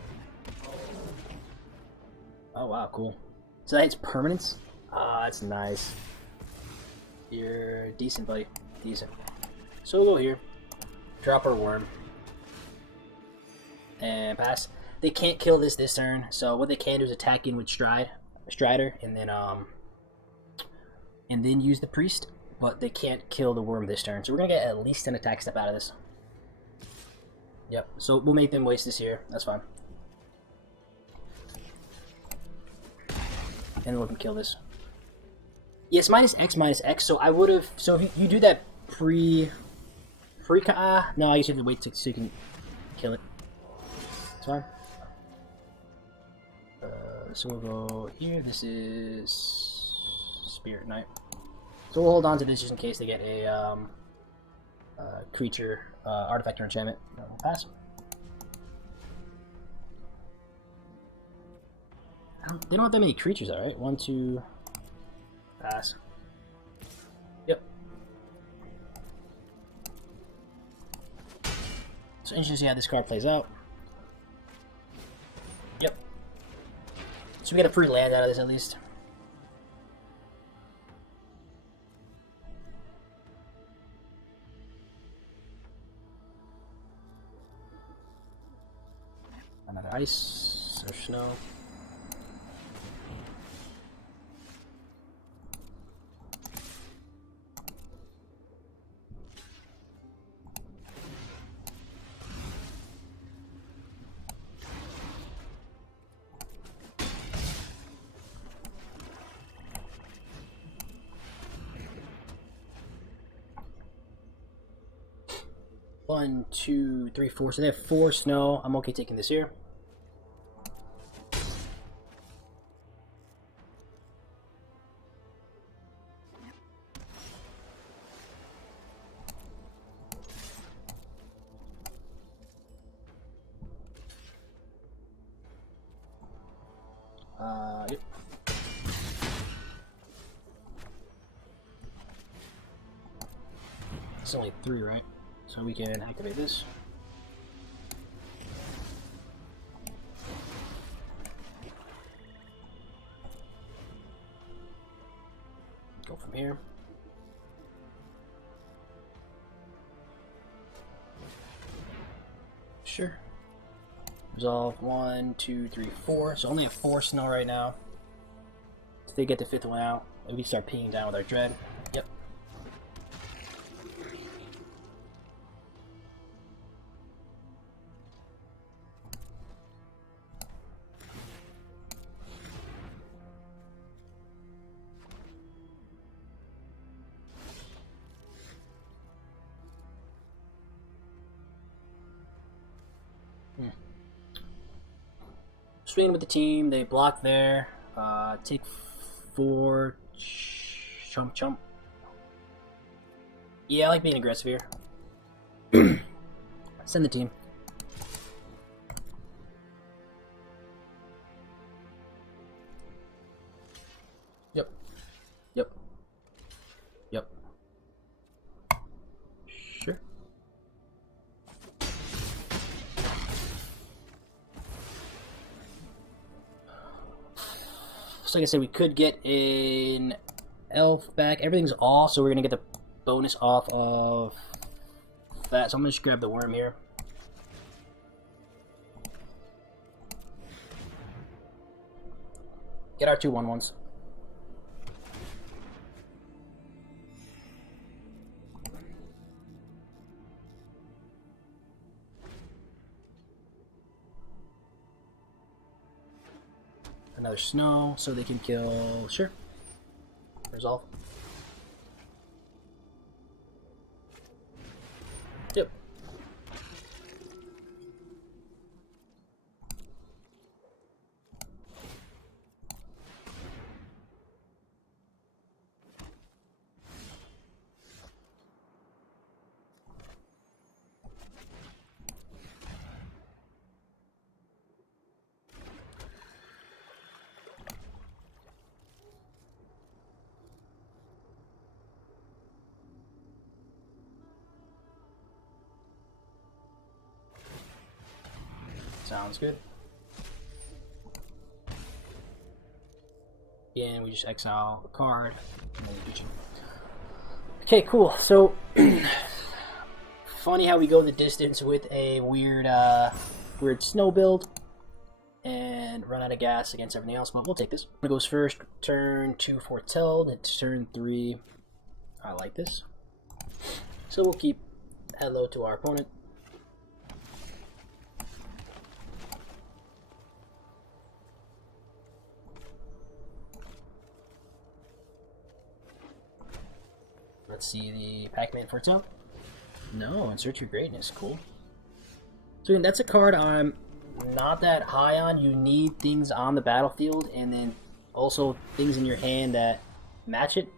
wow, cool. So that's permanence? Ah, that's nice. You're decent, buddy. Decent. So we'll go here. Drop our worm. And pass. They can't kill this turn, so what they can do is attack in with Strider, and then use the Priest, but they can't kill the worm this turn. So we're gonna get at least an attack step out of this. Yep, so we'll make them waste this here. That's fine. And then we can kill this. Yes, -X, so I would have... So if you do that no, I guess you have to wait so you can kill it. That's fine. So we'll go here. This is Spirit Knight. So we'll hold on to this just in case they get a creature, artifact, or enchantment. We'll pass. They don't have that many creatures, alright? 1, 2, pass. Yep. So interesting to see how this card plays out. Yep. So we get a free land out of this at least. Another ice or snow. One, two, three, 4. So they have 4 snow. I'm okay taking this here. Yep. It's only 3, right? So we can activate this. Go from here. Sure. Resolve 1, 2, 3, 4. So only have 4 snow right now. If they get the 5th one out, we start peeing down with our dread. Yep. swinging with the team. They block there. Take 4. Chump chump. Yeah, I like being aggressive here. Send the team. Yep. Yep. Yep. Sure. So like I said, we could get an elf back. Everything's off, so we're gonna get the bonus off of that. So I'm gonna just grab the worm here. Get our 2 1/1s. Another snow, so they can kill. Sure. Resolve. Yep. Sounds good. Again, we just exile a card. And then you okay, cool. So, funny how we go the distance with a weird, weird snow build and run out of gas against everything else, but we'll take this. It goes first, turn 2 foretell, then turn 3. I like this. So we'll keep hello to our opponent. Let's see the Pac-Man foretell. No, insert your greatness. Cool. So again, that's a card I'm not that high on. You need things on the battlefield and then also things in your hand that match it.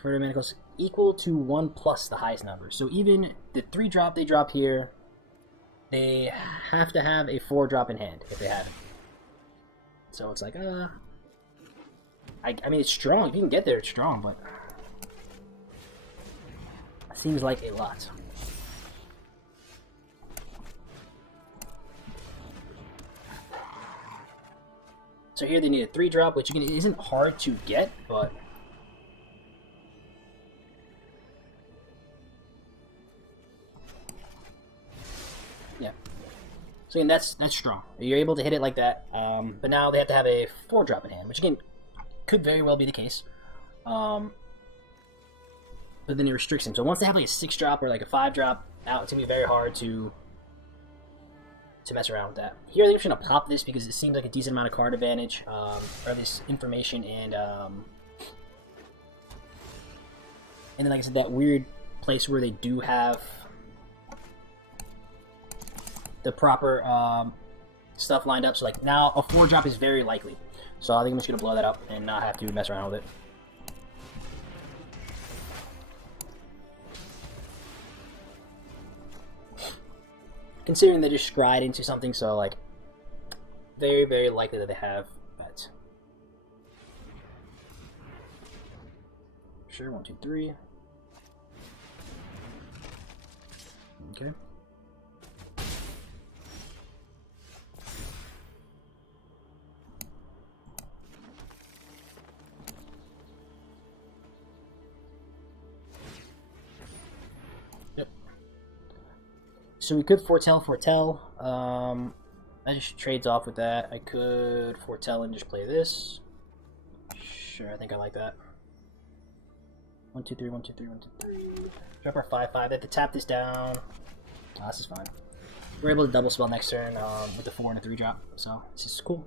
For the manacles equal to 1 plus the highest number. So even the 3 drop they drop here, they have to have a 4 drop in hand if they haven't. So it's like, I mean, it's strong. If you can get there, it's strong, but seems like a lot. So here they need a 3 drop, which again isn't hard to get, but yeah. So again, that's strong. You're able to hit it like that, but now they have to have a 4 drop in hand, which again could very well be the case. But then it restricts him. So once they have like a 6 drop or like a 5 drop out, it's gonna be very hard to mess around with that. Here they're just gonna pop this because it seems like a decent amount of card advantage, or this information, and then like I said, that weird place where they do have the proper stuff lined up. So like now a 4 drop is very likely. So I think I'm just gonna blow that up and not have to mess around with it. Considering they just scryed into something, so like very, very likely that they have that. Sure, 1, 2, 3. Okay. So we could foretell. That just trades off with that. I could foretell and just play this. Sure, I think I like that. 1, 2, 3, 1, 2, 3, 1, 2, 3. Drop our 5/5. They have to tap this down. Oh, this is fine. We're able to double spell next turn with the 4 and a 3 drop. So this is cool.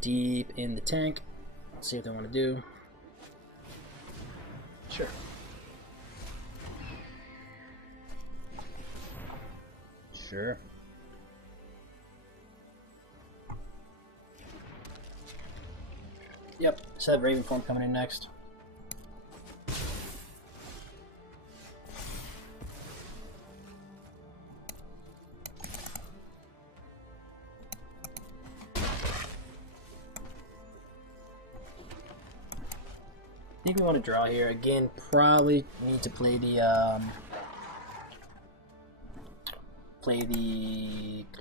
Deep in the tank. See what they want to do. Sure. Sure. Yep, so that Raven form coming in next. I think we want to draw here again. Probably need to play the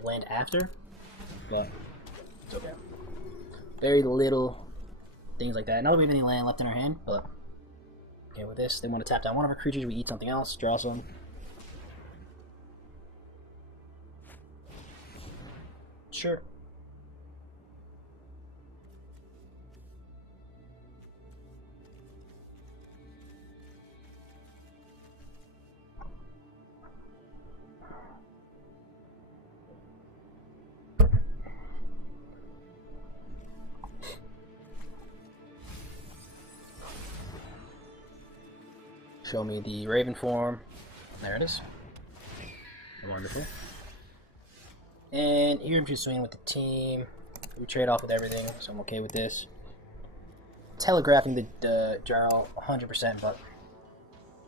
land after, but it's okay. Very little things like that. Not that we have any land left in our hand, but okay. With this, they want to tap down one of our creatures. We eat something else, draw some. Sure. Show me the Raven form. There it is. Wonderful. And here I'm just swinging with the team. We trade off with everything, so I'm okay with this. Telegraphing the Jarl 100%, but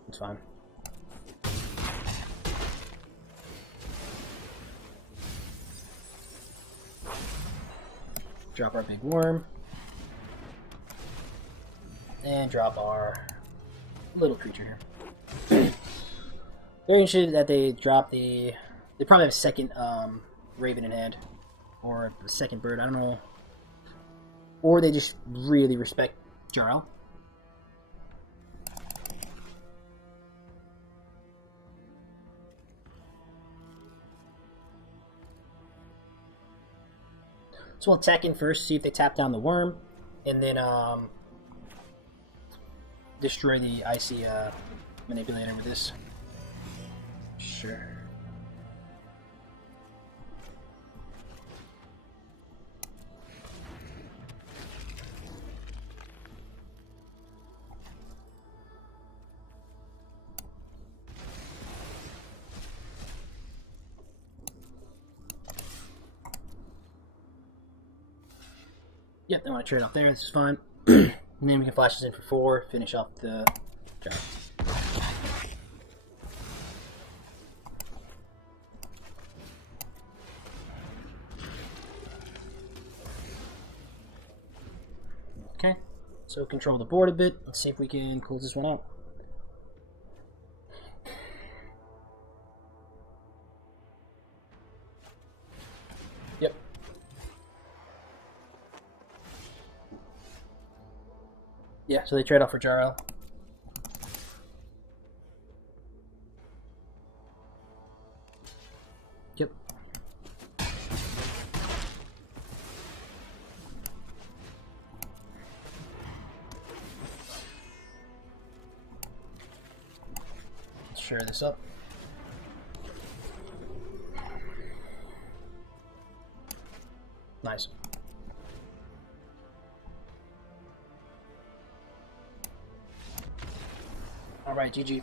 it's fine. Drop our big worm. And drop our little creature here. Very interested that they drop the... They probably have a second Raven in hand. Or a second bird, I don't know. Or they just really respect Jarl. So we'll attack in first, see if they tap down the worm, and then destroy the icy manipulator with this. Sure. Yep, they want to trade off there, this is fine. And then we can flash this in for 4, finish off the job. Okay, so control the board a bit. Let's see if we can close this one out. Yep. Yeah, so they trade off for Jarl. Yep. Let's share this up. Nice. Alright, GG.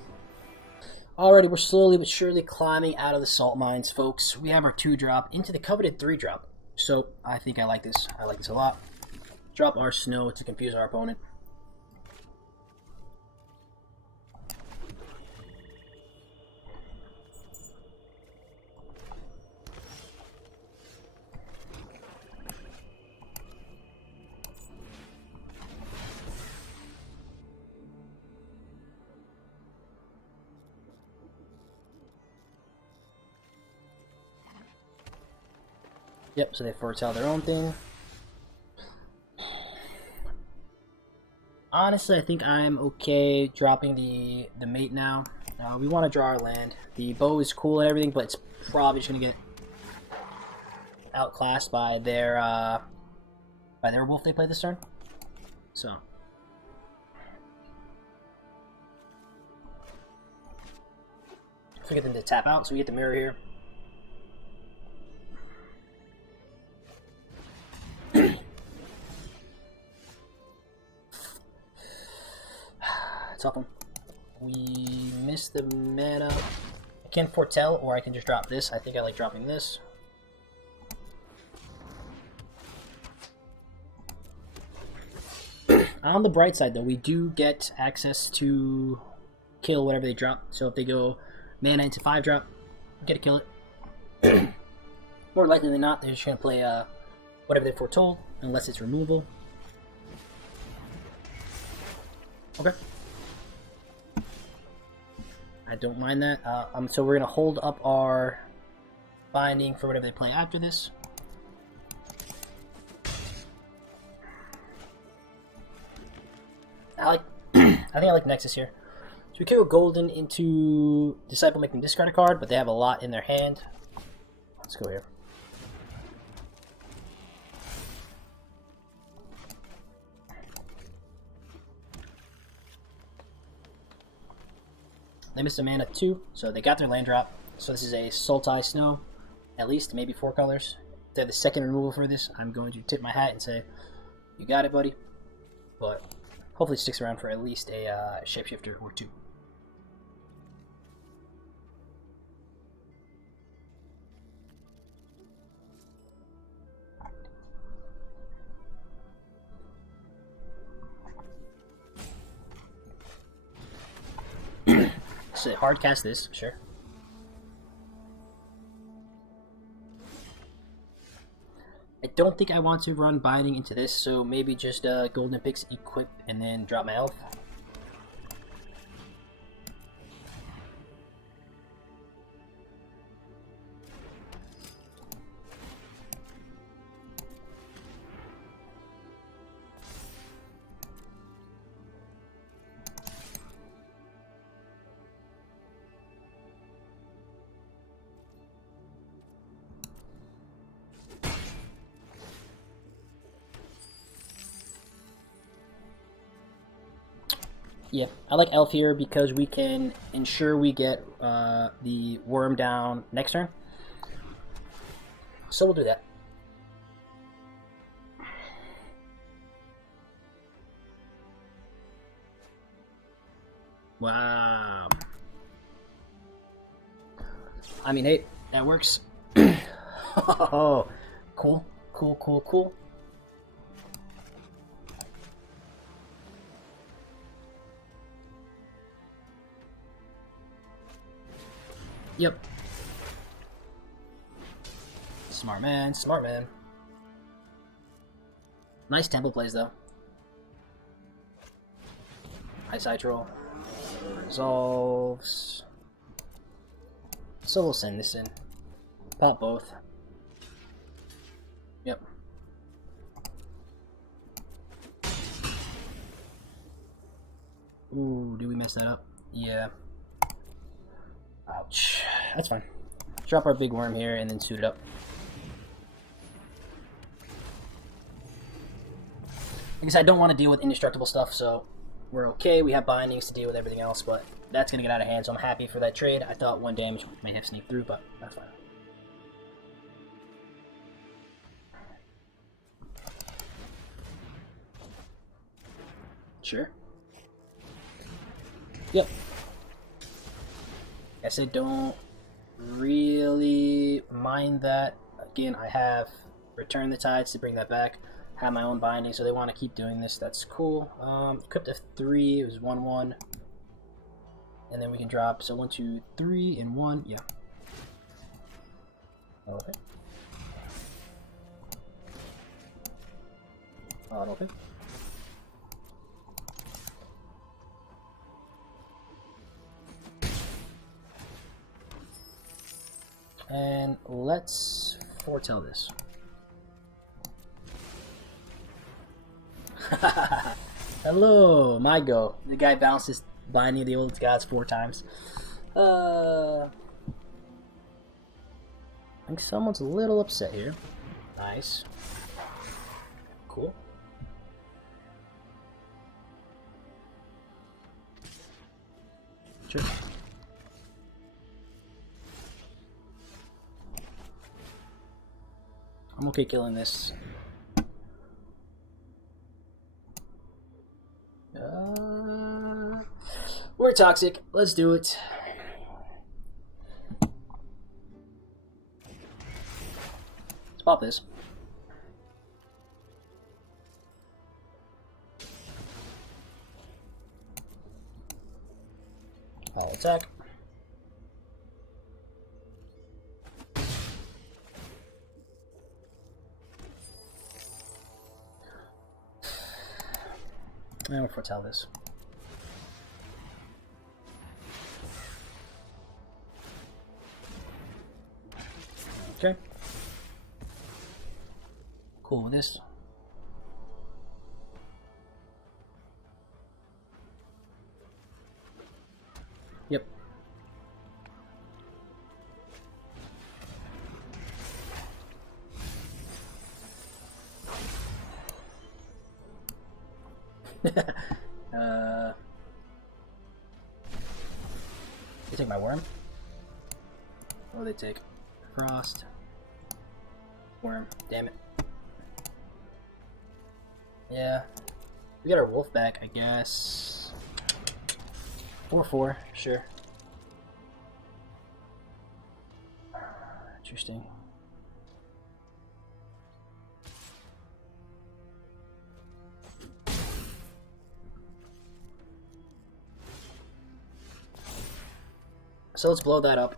Alrighty, we're slowly but surely climbing out of the salt mines, folks. We have our 2-drop into the coveted 3-drop. So, I think I like this. I like this a lot. Drop our snow to confuse our opponent. Yep, so they foretell their own thing. Honestly, I think I'm okay dropping the mate now. We want to draw our land. The bow is cool and everything, but it's probably just gonna get outclassed by their wolf they play this turn. So if we get them to tap out, so we get the mirror here. Tough one. We missed the mana. can foretell, or I can just drop this. I think I like dropping this. On the bright side, though, we do get access to kill whatever they drop. So if they go mana into 5-drop, we get to kill it. More likely than not, they're just going to play whatever they foretold, unless it's removal. Okay. I don't mind that. So we're going to hold up our binding for whatever they play after this. I think I like Nexus here. So we could go Golden into Disciple, make them discard a card, but they have a lot in their hand. Let's go here. They missed a mana 2, so they got their land drop. So this is a Sultai Snow, at least, maybe 4 colors. If they're the second removal for this, I'm going to tip my hat and say, you got it, buddy. But hopefully it sticks around for at least a Shapeshifter or 2. So hard cast this, sure. I don't think I want to run Binding into this, so maybe just Golden Pix, equip, and then drop my health. Yeah, I like Elf here because we can ensure we get the Worm down next turn. So we'll do that. Wow. I mean, hey, that works. Oh, cool, cool, cool, cool. Yep. Smart man, smart man. Nice tempo plays, though. Ice Eye Troll. Resolves. So we'll send this in. Pop both. Yep. Ooh, did we mess that up? Yeah. Ouch. That's fine. Drop our big worm here and then suit it up. Because I don't want to deal with indestructible stuff, so we're okay. We have bindings to deal with everything else, but that's going to get out of hand, so I'm happy for that trade. I thought 1 damage may have sneaked through, but that's fine. Sure. Yep. Guess I don't really mind that. Again, I have Return the Tides to bring that back. Have my own binding, so they want to keep doing this. That's cool. Equipped a 3. It was 1/1, and then we can drop. So 1, 2, 3, and 1. Yeah. Okay. Okay. And let's foretell this. Hello, my go. The guy bounces Binding of the Old Gods 4 times. I think someone's a little upset here. Nice. Cool. Sure. I'm okay killing this. We're toxic. Let's do it. Let's pop this. I'll attack. And we'll foretell this. Okay. Cool with this. Yep. They take my worm. Oh, they take frost. Worm. Damn it. Yeah. We got our wolf back, I guess. 4/4, sure. Interesting. So let's blow that up.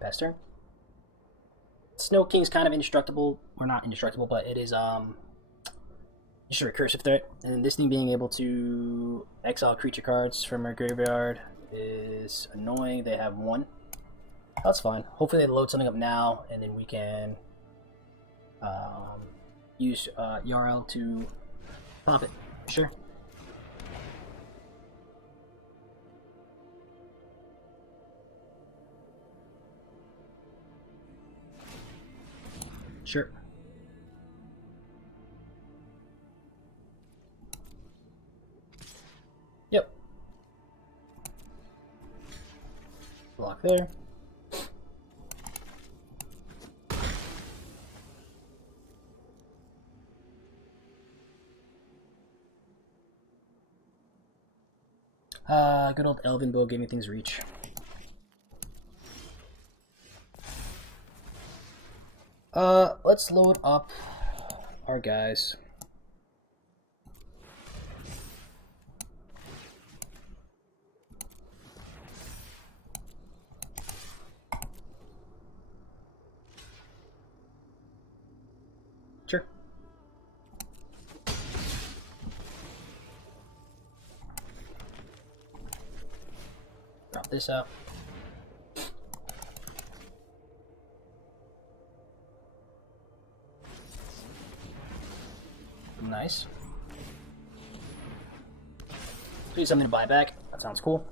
Pass turn. Snow King's kind of indestructible, or not indestructible, but it is just a recursive threat. And this thing being able to exile creature cards from our graveyard is annoying. They have one. That's fine. Hopefully they load something up now, and then we can use Yarl to pop it. Sure. Sure. Yep. Block there. Good old Elven Bow gave me things reach. Let's load up our guys. Sure. Drop this out. Nice. Need something to buy back. That sounds cool.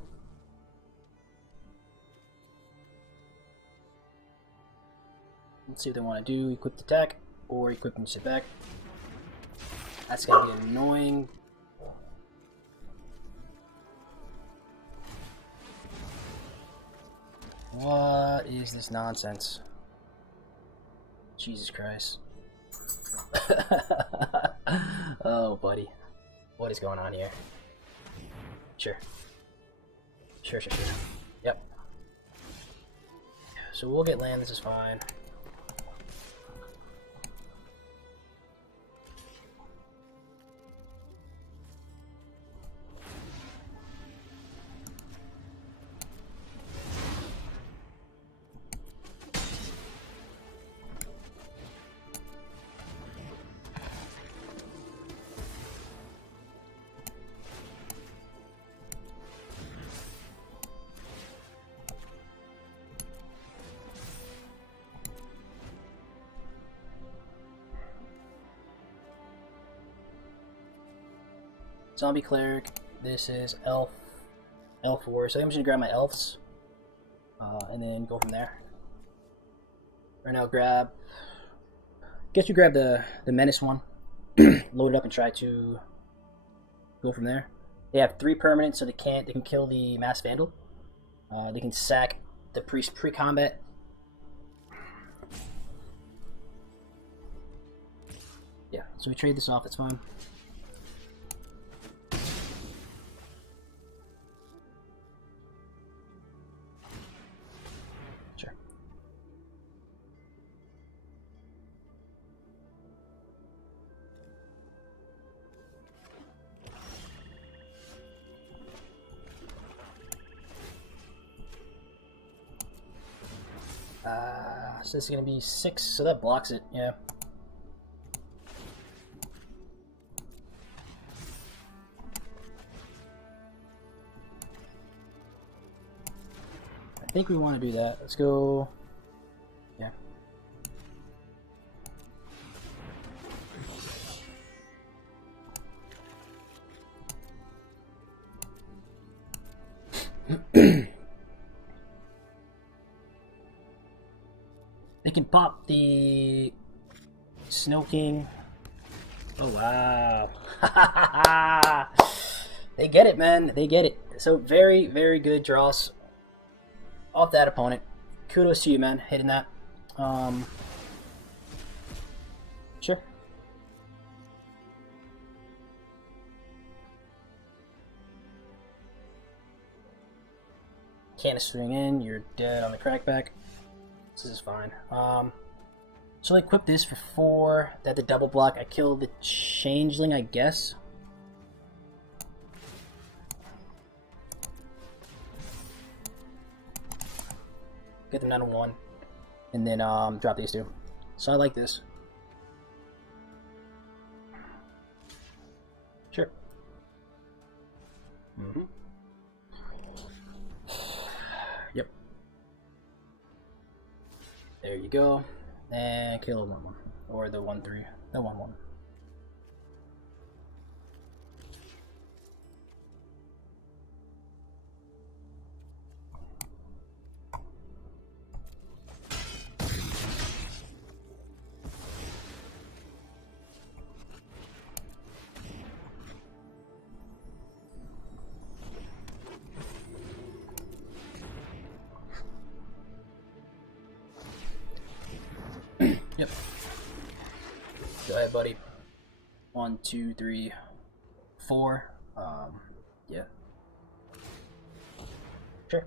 Let's see what they want to do. Equip the attack or equip them to sit back. That's gonna be annoying. What is this nonsense? Jesus Christ. Oh, buddy. What is going on here? Sure. Sure. Yep. So we'll get land, this is fine. Zombie Cleric, this is Elf War, so I'm just gonna grab my Elves, and then go from there. Right now, guess you grab the Menace one, load it up and try to go from there. They have 3 permanents, so they can kill the Mass Vandal. They can sack the Priest pre-combat. Yeah, so we trade this off, it's fine. Sure. So this is going to be 6, so that blocks it, yeah. I think we want to do that. Let's go. Yeah. They can pop the Snow King. Oh wow. They get it, man. They get it. So very, very good draws off that opponent. Kudos to you, man, hitting that. Sure. Canistering in, you're dead on the crackback. This is fine. So I equip this for 4. That the double block. I kill the changeling, I guess. Get them down to 1. And then drop these 2. So I like this. Sure. Mm-hmm. Yep. There you go. And kill a 1-1. Or the 1-3. The 1-1. Yep. Go ahead, buddy. 1, 2, 3, 4. Yeah. Sure.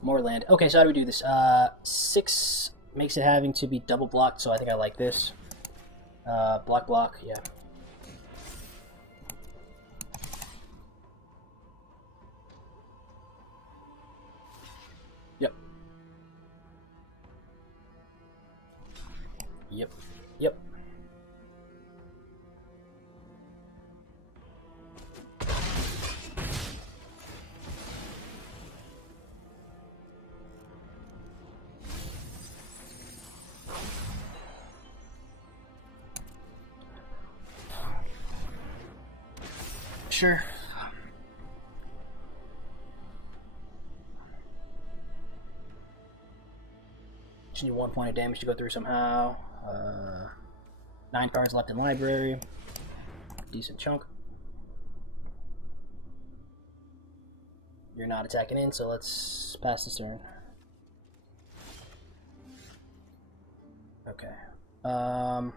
More land. Okay, so how do we do this? 6 makes it having to be double blocked, so I think I like this. Block, yeah. Yep. Yep. Yep. Sure. Just need 1 point of damage to go through somehow. 9 cards left in library. Decent chunk. You're not attacking in, so let's pass this turn. Okay. How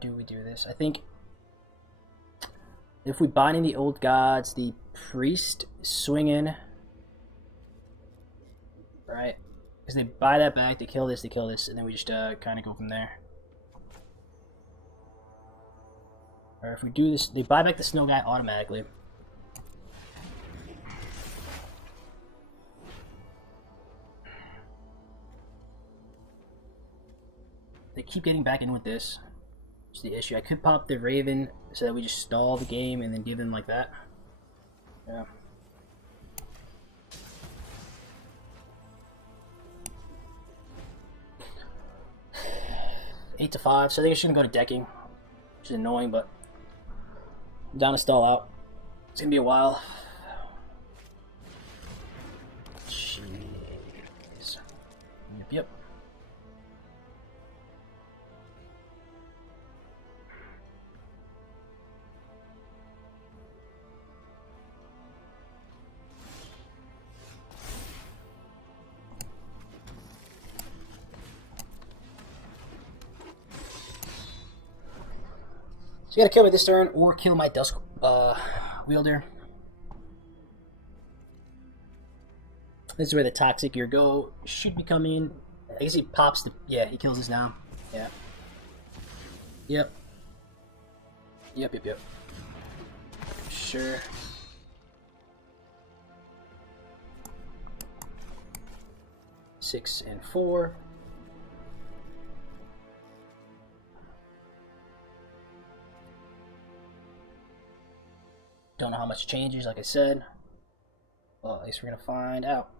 do we do this? I think if we bind in the old gods, the priest swing in, right? Because they buy that back, they kill this, and then we just kind of go from there. Or if we do this, they buy back the snow guy automatically. They keep getting back in with this. It's the issue. I could pop the Raven so that we just stall the game and then give them like that. Yeah. $8 to 5, so I think I shouldn't go to decking, which is annoying, but I'm down to stall out. It's gonna be a while. Jeez. Yep. So you gotta kill me this turn or kill my Dusk Wielder. This is where the Toxic Gear Go should be coming. I guess he pops the... Yeah, he kills us now. Yeah. Yep. Yep. Sure. Six and 4. Don't know how much changes, like I said. Well, at least we're gonna find out.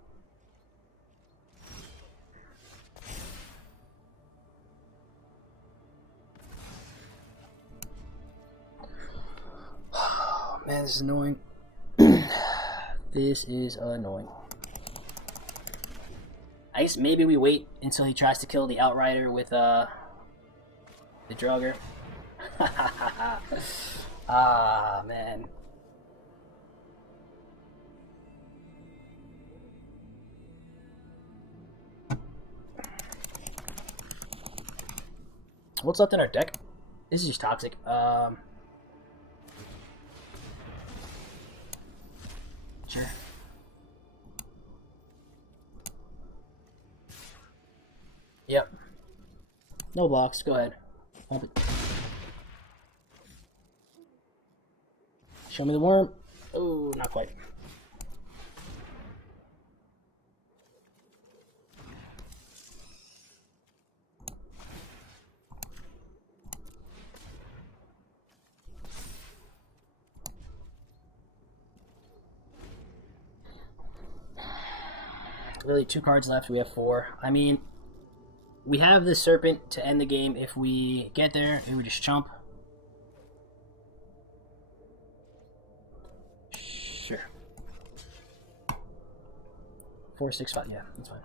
Oh, man, this is annoying. This is annoying. I guess maybe we wait until he tries to kill the Outrider with the Draugr. Ah, man. What's left in our deck? This is just Toxic. Sure. Yep. No blocks. Go ahead. Show me the worm. Oh, not quite. Really, 2 cards left. We have 4. I mean, we have the Serpent to end the game. If we get there, it would just chump. Sure. 4, 6, 5. Yeah, that's fine.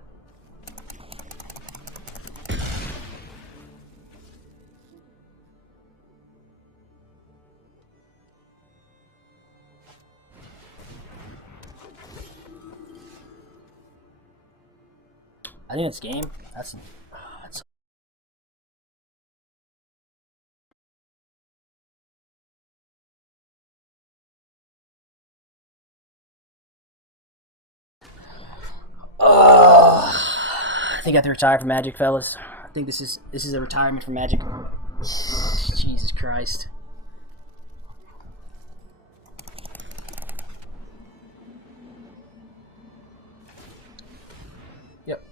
I think it's game. That's I think I have to retire from Magic, fellas. I think this is a retirement from Magic. Jesus Christ. Yep.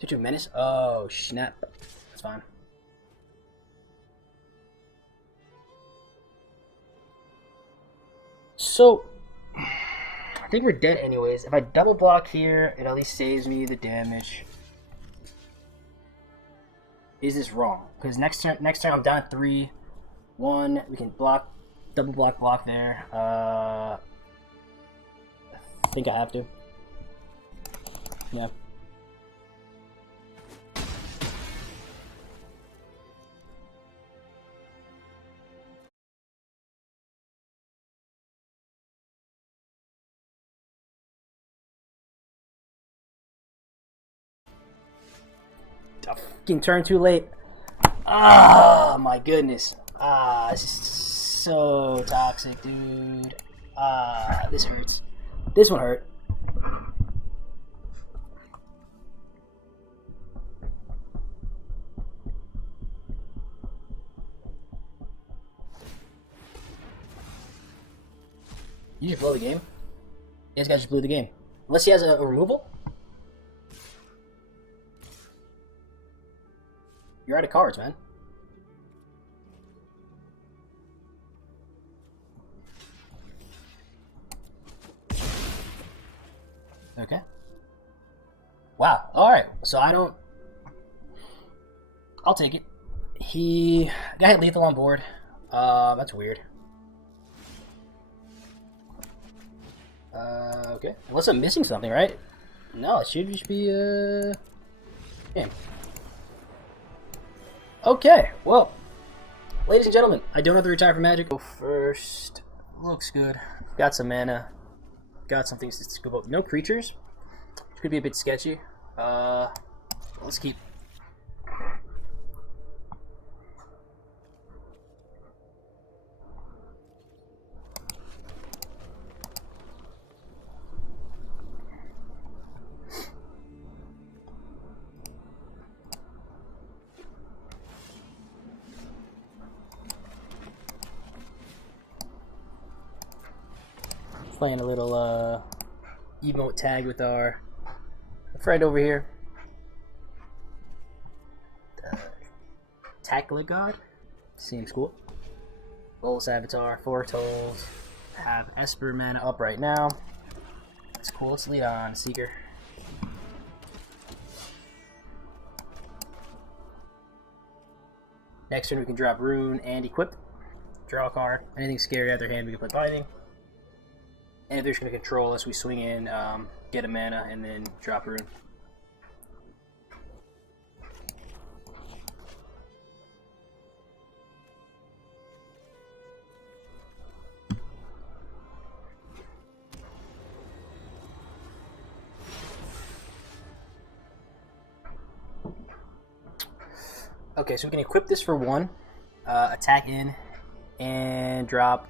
Did you menace? Oh snap. That's fine. So I think we're dead anyways. If I double block here, it at least saves me the damage. Is this wrong? Because next turn I'm down 3. 1. We can block, double block there. I think I have to. Yeah. Fucking turn too late. Ah, my goodness. Ah, this is so toxic, dude. Ah, this hurts. This one hurt. You just blow the game? This guy just blew the game. Unless he has a removal? You're out of cards, man. Okay. Wow. Alright. So I don't... I'll take it. He... Guy had lethal on board. That's weird. Okay. Unless I'm missing something, right? No, it should just be, game. Okay, well, ladies and gentlemen, I don't have to retire from Magic. Go first. Looks good. Got some mana. Got some things to scoop up. No creatures. Could be a bit sketchy. Let's keep. Playing a little emote tag with our friend over here. Tackle God. Seems cool. Bolus Avatar, 4 tolls. Have Esper mana up right now. That's cool. Let's lead on Seeker. Next turn we can drop Rune and equip. Draw a card. Anything scary out of their hand we can play Binding. And if they're just going to control us, we swing in, get a mana, and then drop Rune. Okay, so we can equip this for 1, attack in, and drop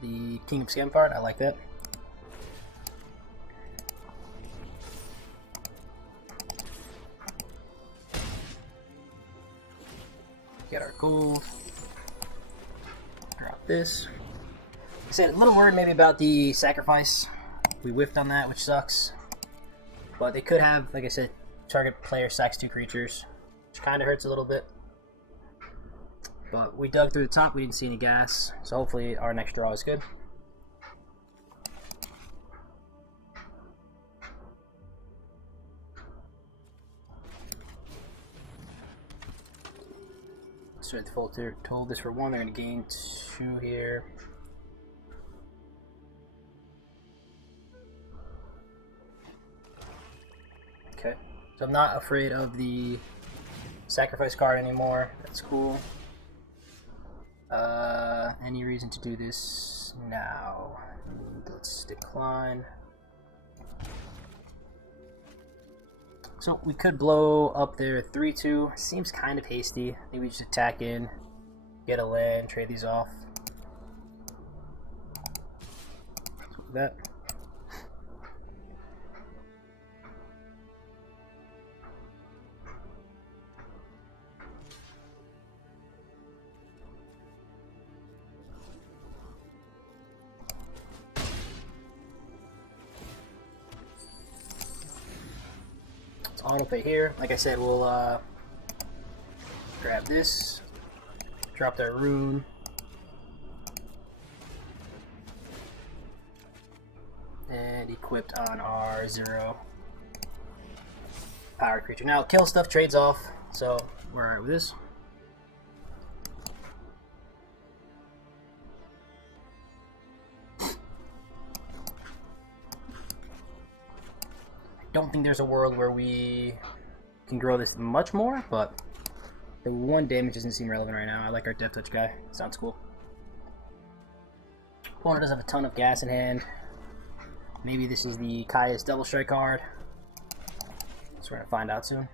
the King of Scam card. I like that. Get our gold. Drop this. I said a little word maybe about the sacrifice. We whiffed on that, which sucks. But they could have, like I said, target player sacks 2 creatures, which kind of hurts a little bit. But we dug through the top, we didn't see any gas, so hopefully our next draw is good. So the filter told this for 1, they're going to gain 2 here. Okay, so I'm not afraid of the sacrifice card anymore. That's cool. Any reason to do this now? Let's decline. So we could blow up there 3-2. Seems kind of hasty. I think we just attack in, get a land, trade these off. So that. Auto pay here. Like I said, we'll grab this, drop our Rune, and equipped on our 0 power creature. Now kill stuff trades off, so we're alright with this. Don't think there's a world where we can grow this much more, but the 1 damage doesn't seem relevant right now. I like our Death Touch guy. Sounds cool. Opponent does have a ton of gas in hand. Maybe this is the Kaya's Double Strike card. So we're gonna find out soon.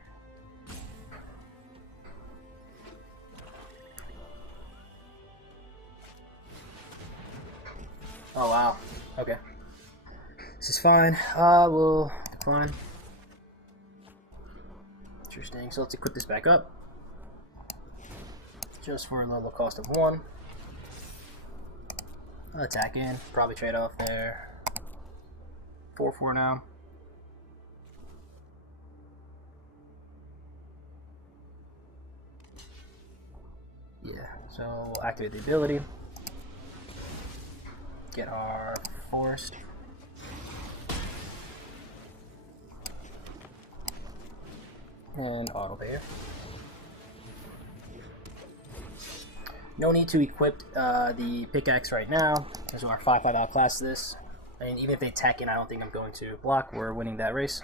Oh wow. Okay. This is fine. We'll decline. Interesting. So let's equip this back up. Just for a low cost of 1. Attack in. Probably trade off there. 4/4 now. Yeah. So we'll activate the ability. Get our forest. And auto pay. No need to equip the pickaxe right now, because our 5/5 outclass this. And even if they attack in, I don't think I'm going to block. We're winning that race.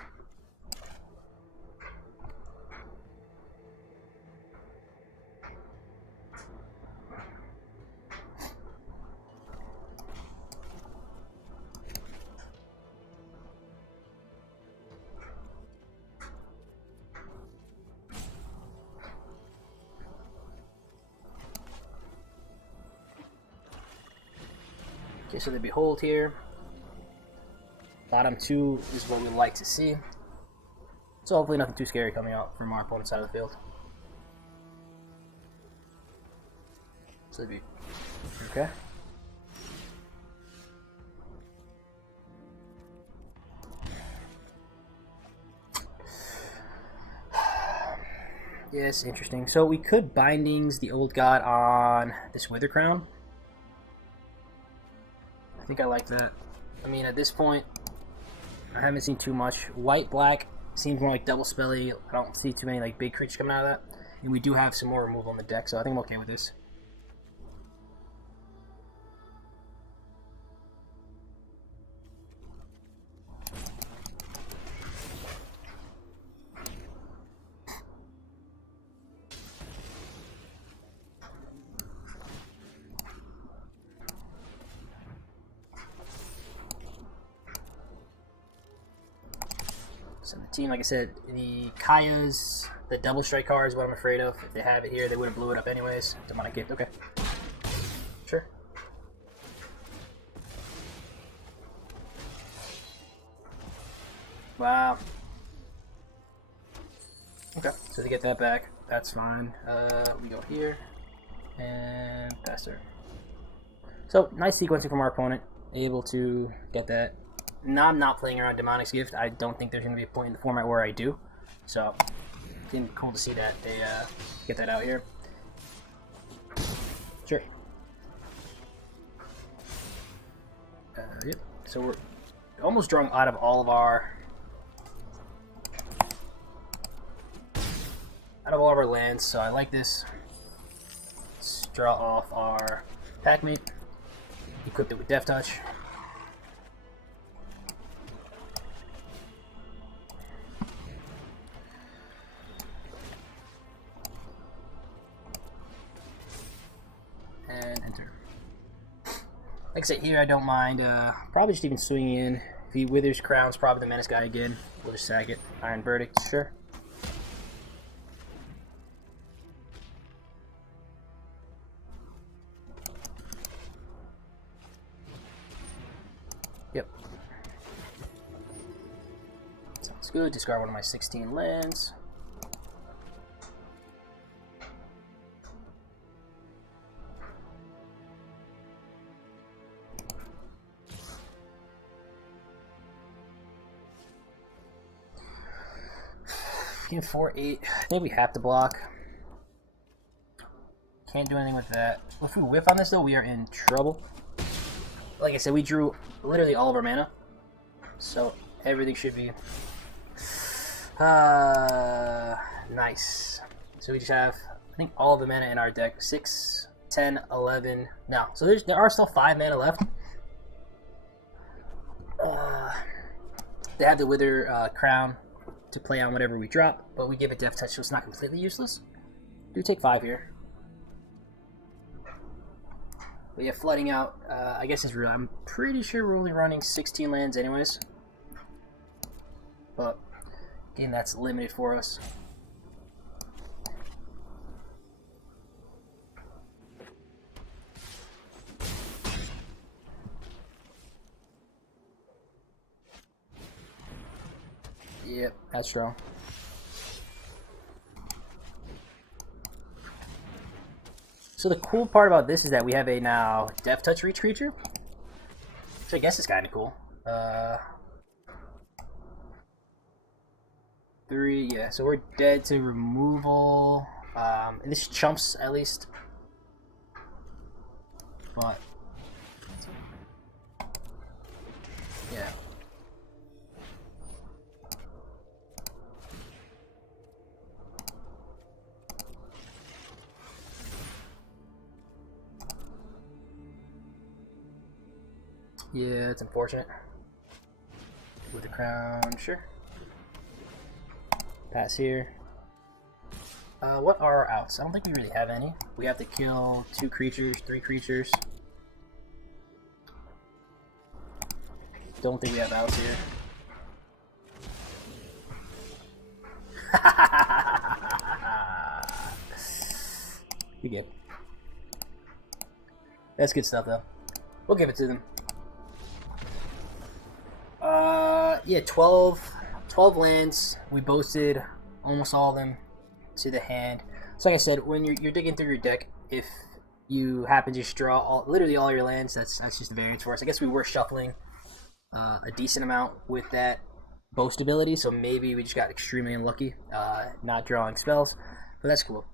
Okay, so the Behold here. Bottom 2 is what we like to see. So hopefully nothing too scary coming out from our opponent's side of the field. So it'd be okay. Yes, interesting. So we could Bindings the Old God on this Wither Crown. I think I like that. I mean, at this point, I haven't seen too much. White, black seems more like double spelly. I don't see too many like big creatures coming out of that. And we do have some more removal on the deck, so I think I'm okay with this. So the team, like I said, the Kaya's, the double strike card is what I'm afraid of. If they have it here, they would have blew it up anyways. Demonic Gift, okay. Sure. Wow. Okay, so they get that back. That's fine. We go here. And faster. So, nice sequencing from our opponent. Able to get that. Now I'm not playing around Demonic's Gift. I don't think there's going to be a point in the format where I do. So, it's cool to see that they get that out here. Sure. Yep. So we're almost drawing out of all of our lands. So I like this. Let's draw off our Packmate. Equip it with Death Touch. And enter. Like I said, here I don't mind. Probably just even swinging in. If he Withers Crown's probably the Menace guy again. We'll just sack it. Iron Verdict, sure. Yep. Sounds good. Discard one of my 16 lands. Game 4-8. I think we have to block. Can't do anything with that. If we whiff on this though, we are in trouble. Like I said, we drew literally all of our mana, so everything should be nice. So we just have, I think, all of the mana in our deck. 6, 10, 11. Now, so there are still 5 mana left. They have the Wither Crown to play on whatever we drop, but we give it Death Touch, so it's not completely useless. Do take 5 here. But yeah, flooding out, I guess is real. I'm pretty sure we're only running 16 lands anyways. But, again, that's limited for us. Yep, that's strong. So the cool part about this is that we have a now Death Touch Reach creature, which I guess is kind of cool. 3, yeah, so we're dead to removal. And this chumps at least. But, yeah. Yeah, it's unfortunate. Crown, sure. Pass here. What are our outs? I don't think we really have any. We have to kill 2 creatures, 3 creatures. Don't think we have outs here. You get. That's good stuff, though. We'll give it to them. Yeah, 12 lands. We boasted almost all of them to the hand. So like I said, when you're digging through your deck, if you happen to just draw literally all your lands, that's just a variance for us. I guess we were shuffling a decent amount with that boast ability, so maybe we just got extremely unlucky not drawing spells, but that's cool.